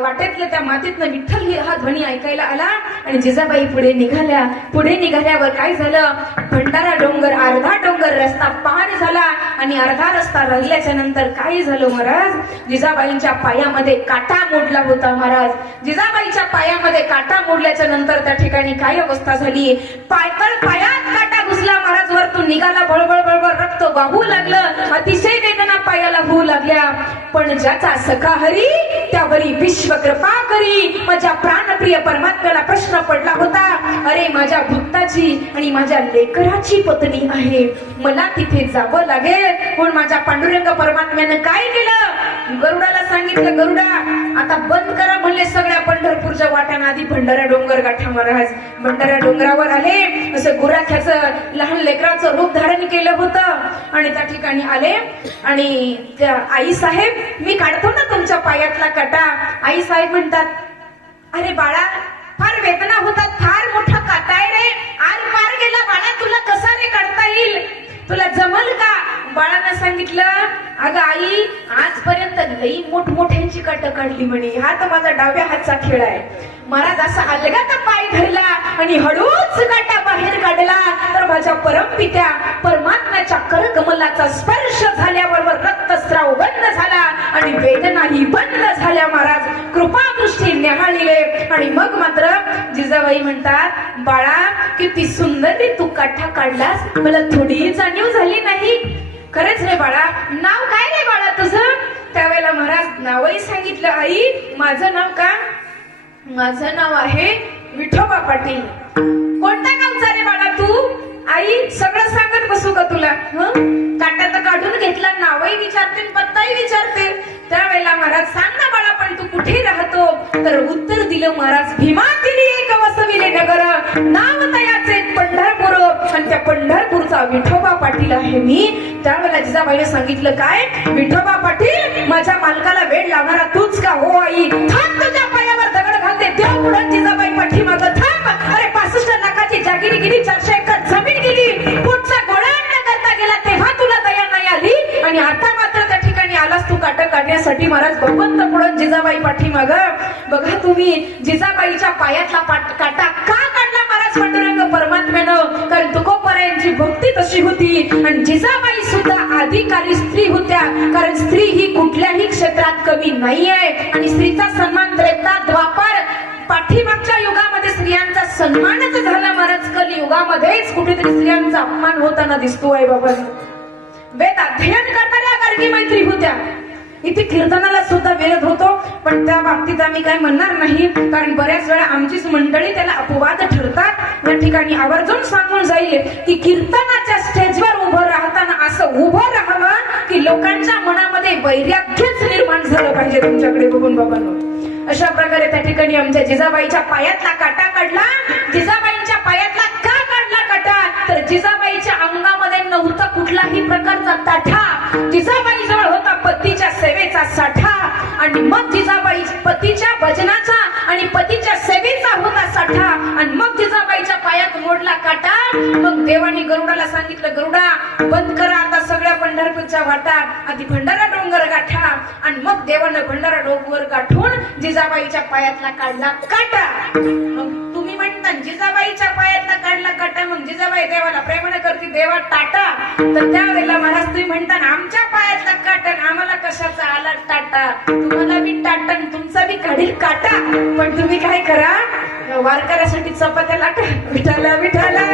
वाटेतलं त्या मातीतनं विठ्ठल हा ध्वनी ऐकायला आला आणि जिजाबाई पुढे निघाल्या. पुढे निघाल्यावर काय झालं? भंडारा डोंगर, अर्धा डोंगर रस्ता पार झाला आणि अर्धा रस्ता राहिल्याच्या नंतर काय झालं महाराज? जिजाबाईंच्या पायामध्ये काटा मोडला होता महाराज. जिजाबाईच्या पायामध्ये काटा मोडल्याच्या नंतर त्या ठिकाणी काय अवस्था झाली? पायतळ पायात काटा घुसला महाराज. वरतून पायातून निघाला, बळबळ बळबळ रक्त वाहू लागलं, अतिशय वेदना पायाला होऊ लागल्या. पण ज्याचा सखा हरी त्यावरी विश्व कृपा करी. माझ्या प्राणप्रिय परमात्म्याला प्रश्न पडला होता, अरे माझ्या भक्ताची आणि माझ्या लेकराची पत्नी आहे, मला तिथे जावं लागेल. पण माझ्या पांडुरंग परमात्म्यानं काय केलं? गरुडाला सांगितलं, गरुडा आता बंद करा म्हणले सगळ्या पंढरपूरच्या वाट्यानं. आधी भंडारा डोंगर गाठा महाराज भंडारा डोंगरावर आले, असं गुराख्याचं लहान लेकराचं रूप धारण केलं होतं आणि त्या ठिकाणी आले. आणि त्या आई साहेब, मी काढतो ना तुमच्या पायातला काटा. आई साहेब म्हणतात, अरे बाळा फार वेदना होतात, फार मोठा काटा आहे रे, आर पार गेला बाळा, तुला कसा रे काढता येईल, तुला जमल का? बाळानं सांगितलं, अगं आई आजपर्यंत लई मोठमोठ्यांची काट काढली म्हणे, हा तर माझा डाव्या हातचा खेळ आहे. महाराज असा अलगात पाय धरला आणि हळूच काटा बाहेर काढला, तर माझ्या परमपित्या परमात्म्याच्या करकमलाचा स्पर्श झाल्याबरोबर रक्तस्राव बंद झाला आणि वेदनाही बंद झाल्या. महाराज कृपादृष्टी न्याहाळले. आणि मग मात्र जिजाबाई म्हणतात, बाळा किती सुंदर रे तू काठा काढलास, मला थोडी जाणीव झाली नाही. खरंच रे बाळा, नाव काय रे बाळा तुझं? त्यावेळेला महाराज नावही सांगितलं. आई माझं नाव का? माझं नाव आहे विठोबा पाटील. कोणत्या गावचा रे बाळा तू? आई सगळं सांगत बसू का तुला? काटा तर काढून घेतला, नावही विचारते, पत्ताही विचारते. त्यावेळेला महाराज सांग ना बाळा, पण तू कुठे राहतो? तर उत्तर दिलं महाराज, भीमा दिली एक वसविले नगर, नाव तयाचे पंढरपूर, आणि त्या पंढरपूरचा विठोबा पाटील आहे मी. त्यावेळेला जिजाबाईने सांगितलं, काय विठोबा पाटील, माझ्या मालकाला वेळ लावणारा तूच का? हो आई. थांब, तुझ्या पायावर दगड घालते. देव पुढे जिजाबाई पाठीमाग थांब. अरे 65 लाखाची जागिरी गेली, 400 एकर जमीन गेली, पुढचा गोळा न करता गेला, तेव्हा तुला दया नाही आली आणि आता मात्र त्या ठिकाणी आलास तू काटा काढण्यासाठी. महाराज भगवंत पुढे जिजाबाई पाठीमाग. बघा तुम्ही, जिजाबाईच्या पायातला काटा का काढला महाराज पांडुरंग परमात्म्यानं? कारण तुकोबरायांची भक्ती तशी होती आणि जिजाबाई सुद्धा अधिकारी स्त्री होत्या. कारण स्त्री ही कुठल्याही क्षेत्रात कमी नाही आहे आणि स्त्रीचा सन्मान त्रेता द्वापार पाठीमागच्या युगामध्ये स्त्रियांचा सन्मानच झाला. महाराज कलियुगामध्येच कुठेतरी स्त्रियांचा अपमान होताना दिसतो आहे. बाबा वेद अध्ययन करणाऱ्या गार्गी मैत्री होत्या, इथे कीर्तनाला सुद्धा विरोध होतो, पण त्या बाबतीत आम्ही काय म्हणणार नाही, कारण बऱ्याच वेळा आमचीच मंडळी त्याला अपवाद ठरतात. या ठिकाणी आवर्जून सांगून जाईल की कीर्तनाच्या स्टेजवर उभं राहताना असं उभं राहावं की लोकांच्या मनामध्ये वैराग्यच निर्माण झालं पाहिजे तुमच्याकडे बघून. बाबांनो, अशा प्रकारे त्या ठिकाणी आमच्या जिजाबाईच्या पायातला काटा काढला. जिजाबाईंच्या पायातला का काढला काटा? तर जिजाबाईच्या अंगामध्ये नव्हता कुठलाही प्रकारचा ताठा. जिजाबाई जवळ होता पतीच्या सेवेचा साठा आणि मग जिजाबाई पतीच्या भजनाचा आणि पतीच्या सेवेचा होता साठा आणि मग जिजाबाईच्या पायात मोडला काटा. मग देवानी गरुडाला सांगितलं, गरुडा बंद करा आता सगळ्या पंढरपूरच्या वाटा, आधी भंडारा डोंगर गाठा. आणि मग देवानं भंडारा डोंगर गाठून जिजाबाईच्या पायातला काढला काटा. मग तुम्ही म्हणता जिजाबाईच्या पायातला काढला काटा, मग जिजाबाई देवाला प्रेमाने करते, देवा टाटा. तर त्यावेळेला महाराज तुम्ही म्हणता आमच्या पायातला काटा, आम्हाला कशाचा आला टाटा? तुम्हाला बी टाटा, तुमचा बी काढील काटा. पण तुम्ही काय करा, वारकऱ्यासाठी चपात्या लाटा. विठाला विठाला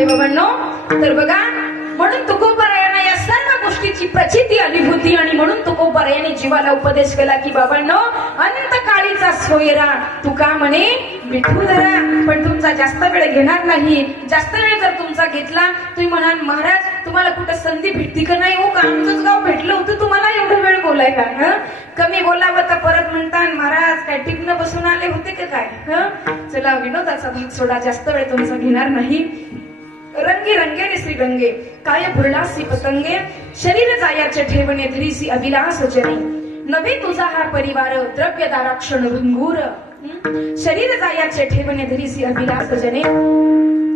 बाबांनो. तर बघा, म्हणून तुकोबरायांना या सर्व गोष्टीची प्रचिती आली होती आणि म्हणून तुकोबरायांनी जीवाला उपदेश केला की बाबांनो, अंतकाळीचा सोयरा तुका म्हणे विठू धरा, पण तुमचा जास्त वेळ घेणार नाही. जास्त वेळ जर तुमचा घेतला, तुम्ही म्हणाल महाराज तुम्हाला कुठं संधी भेटती का नाही? हो का, आमचंच गाव भेटलं होतं, तुम्हाला एवढं वेळ बोलायला? कमी बोलावं तर परत म्हणतात महाराज काय टिपणं बसून आले होते का काय? चला विनोदाचा भाग सोडा, जास्त वेळ तुमचा घेणार नाही. रंगे रंगे श्री गंगे, काय भुरलासी पतंगे, शरीर जायाचे ठेवणे धरीसी अभिलाष जने, नव्हे तुझा हा परिवार द्रव्य दाराक्षण भंगूर, शरीर जायाचे ठेवणे धरीसी अभिलाष जने.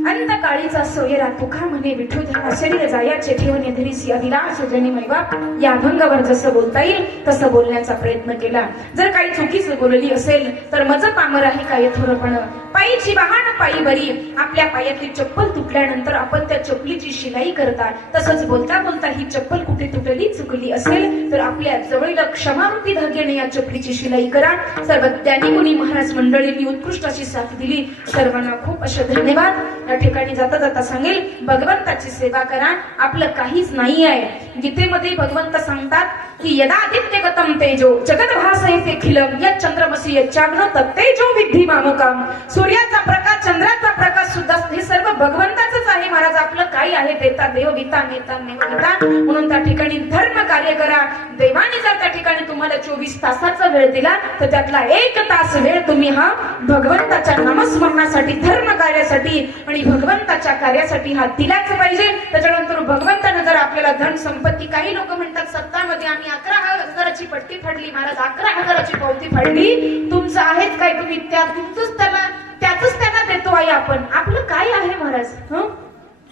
अंत काळीचा सोयरा तुका म्हणे विठुधरा शरीर जायाचे ठेवणे धरीसी अविलास जनी मैबाप या अभंगावर जसं बोलता येईल तसं बोलण्याचा प्रयत्न केला. जर काही चुकीचं बोलली असेल तर मज पामर आहे काय थोरपण पायीची वाहन पायी बरी. आपल्या पायातली चप्पल तुटल्यानंतर आपण त्या चप्पलीची शिलाई करता. तसंच बोलता बोलता ही चप्पल कुठे तुटली चुकली असेल तर आपल्या जवळील क्षमारूपी धाग्याने या चप्पलीची शिलाई करा. सर्व ज्ञानी मुनी महाराज मंडळींनी उत्कृष्ट अशी साथ दिली. सर्वांना खूप असे धन्यवाद. या ठिकाणी जाता जाता सांगेल भगवंताची सेवा करा. आपलं काहीच नाही आहे. गीतेमध्ये भगवंत सांगतात की यदा आदित्य गतम तेजो जगत भासयते खिलम या चंद्रमसी यच्चाग्न तत्तेजो विद्धी मामकाम. सूर्याचा प्रकाश चंद्राचा प्रकाश सुद्धा हे सर्व भगवंताचंच आहे महाराज. आपलं काही आहे देता देव विता नेता नेता. म्हणून त्या ठिकाणी धर्म कार्य करा. देवाने जर त्या ठिकाणी तुम्हाला 24 तासाचा वेळ दिला तर त्यातला 1 तास वेळ तुम्ही हा भगवंताच्या नामस्मरणासाठी धर्म कार्यासाठी आणि भगवंताच्या कार्यासाठी हा दिलाच पाहिजे. त्याच्यानंतर भगवंतानं जर आपल्याला धन संपत्ती काही लोक म्हणतात सत्तामध्ये आम्ही 11,000ची पट्टी फाडली महाराज 11,000ची पावती फाडली. तुमचं आहेत काय तुम्ही त्यातच त्यांना देतो आहे आपण. आपलं काय आहे महाराज.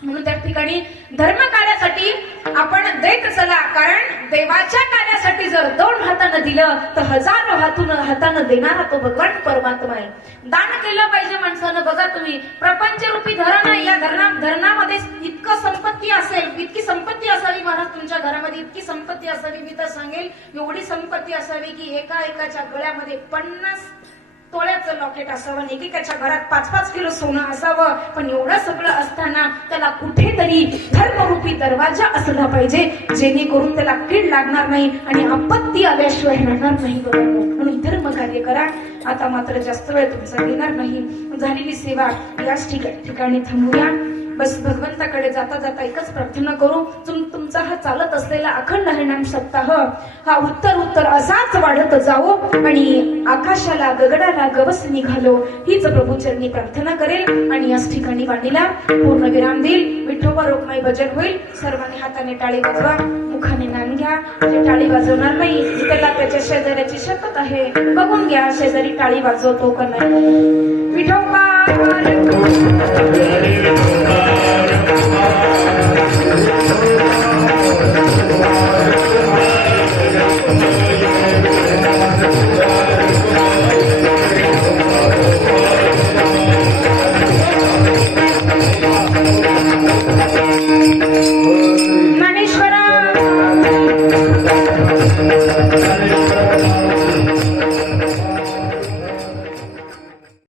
म्हणून त्या ठिकाणी धर्म कार्यासाठी आपण देत चला. कारण देवाच्या कार्यासाठी जर 2 हातानं दिलं तर 1000 हातानं देणारा तो भगवान परमात्मा आहे. दान केलं पाहिजे माणसानं. बघा तुम्ही प्रपंचरूपी धरण आहे. या धरणामध्ये इतकं संपत्ती असेल इतकी संपत्ती असावी महाराज तुमच्या घरामध्ये इतकी संपत्ती असावी. मी तर सांगेल एवढी संपत्ती असावी की एकाच्या गळ्यामध्ये 50 तोळ्याचं लॉकेट असावं. एकेकाच्या घरात 5-5 किलो सोनं असावं. पण एवढं सगळं असताना त्याला कुठेतरी धर्मरूपी दरवाजा असला पाहिजे जेणेकरून त्याला कीड लागणार नाही आणि आपत्ती आल्याशिवाय राहणार नाही. बरोबर. म्हणून धर्म कार्य करा. आता मात्र जास्त वेळ तुमचा घेणार नाही. झालेली सेवा याच ठिकाणी थांबूया. बस भगवंताकडे जाता जाता एकच प्रार्थना करू. तुमचा हा चालत असलेला अखंड हरिनाम सप्ताह हा उत्तर असाच वाढत जावो आणि आकाशाला गगडाला गवस निघालो हीच प्रभूचरणी प्रार्थना करेल. आणि याच ठिकाणी वाणीला पूर्ण विराम देईल. विठोबा रोगमाई भजन होईल. सर्वांनी हाताने टाळी वाजवा. मुखाने नाम घ्या. जे टाळी वाजवणार नाही त्याला त्याच्या शेजाऱ्याची शपथ आहे. बघून घ्या शेजारी टाळी वाजवतो का नाही. विठोबा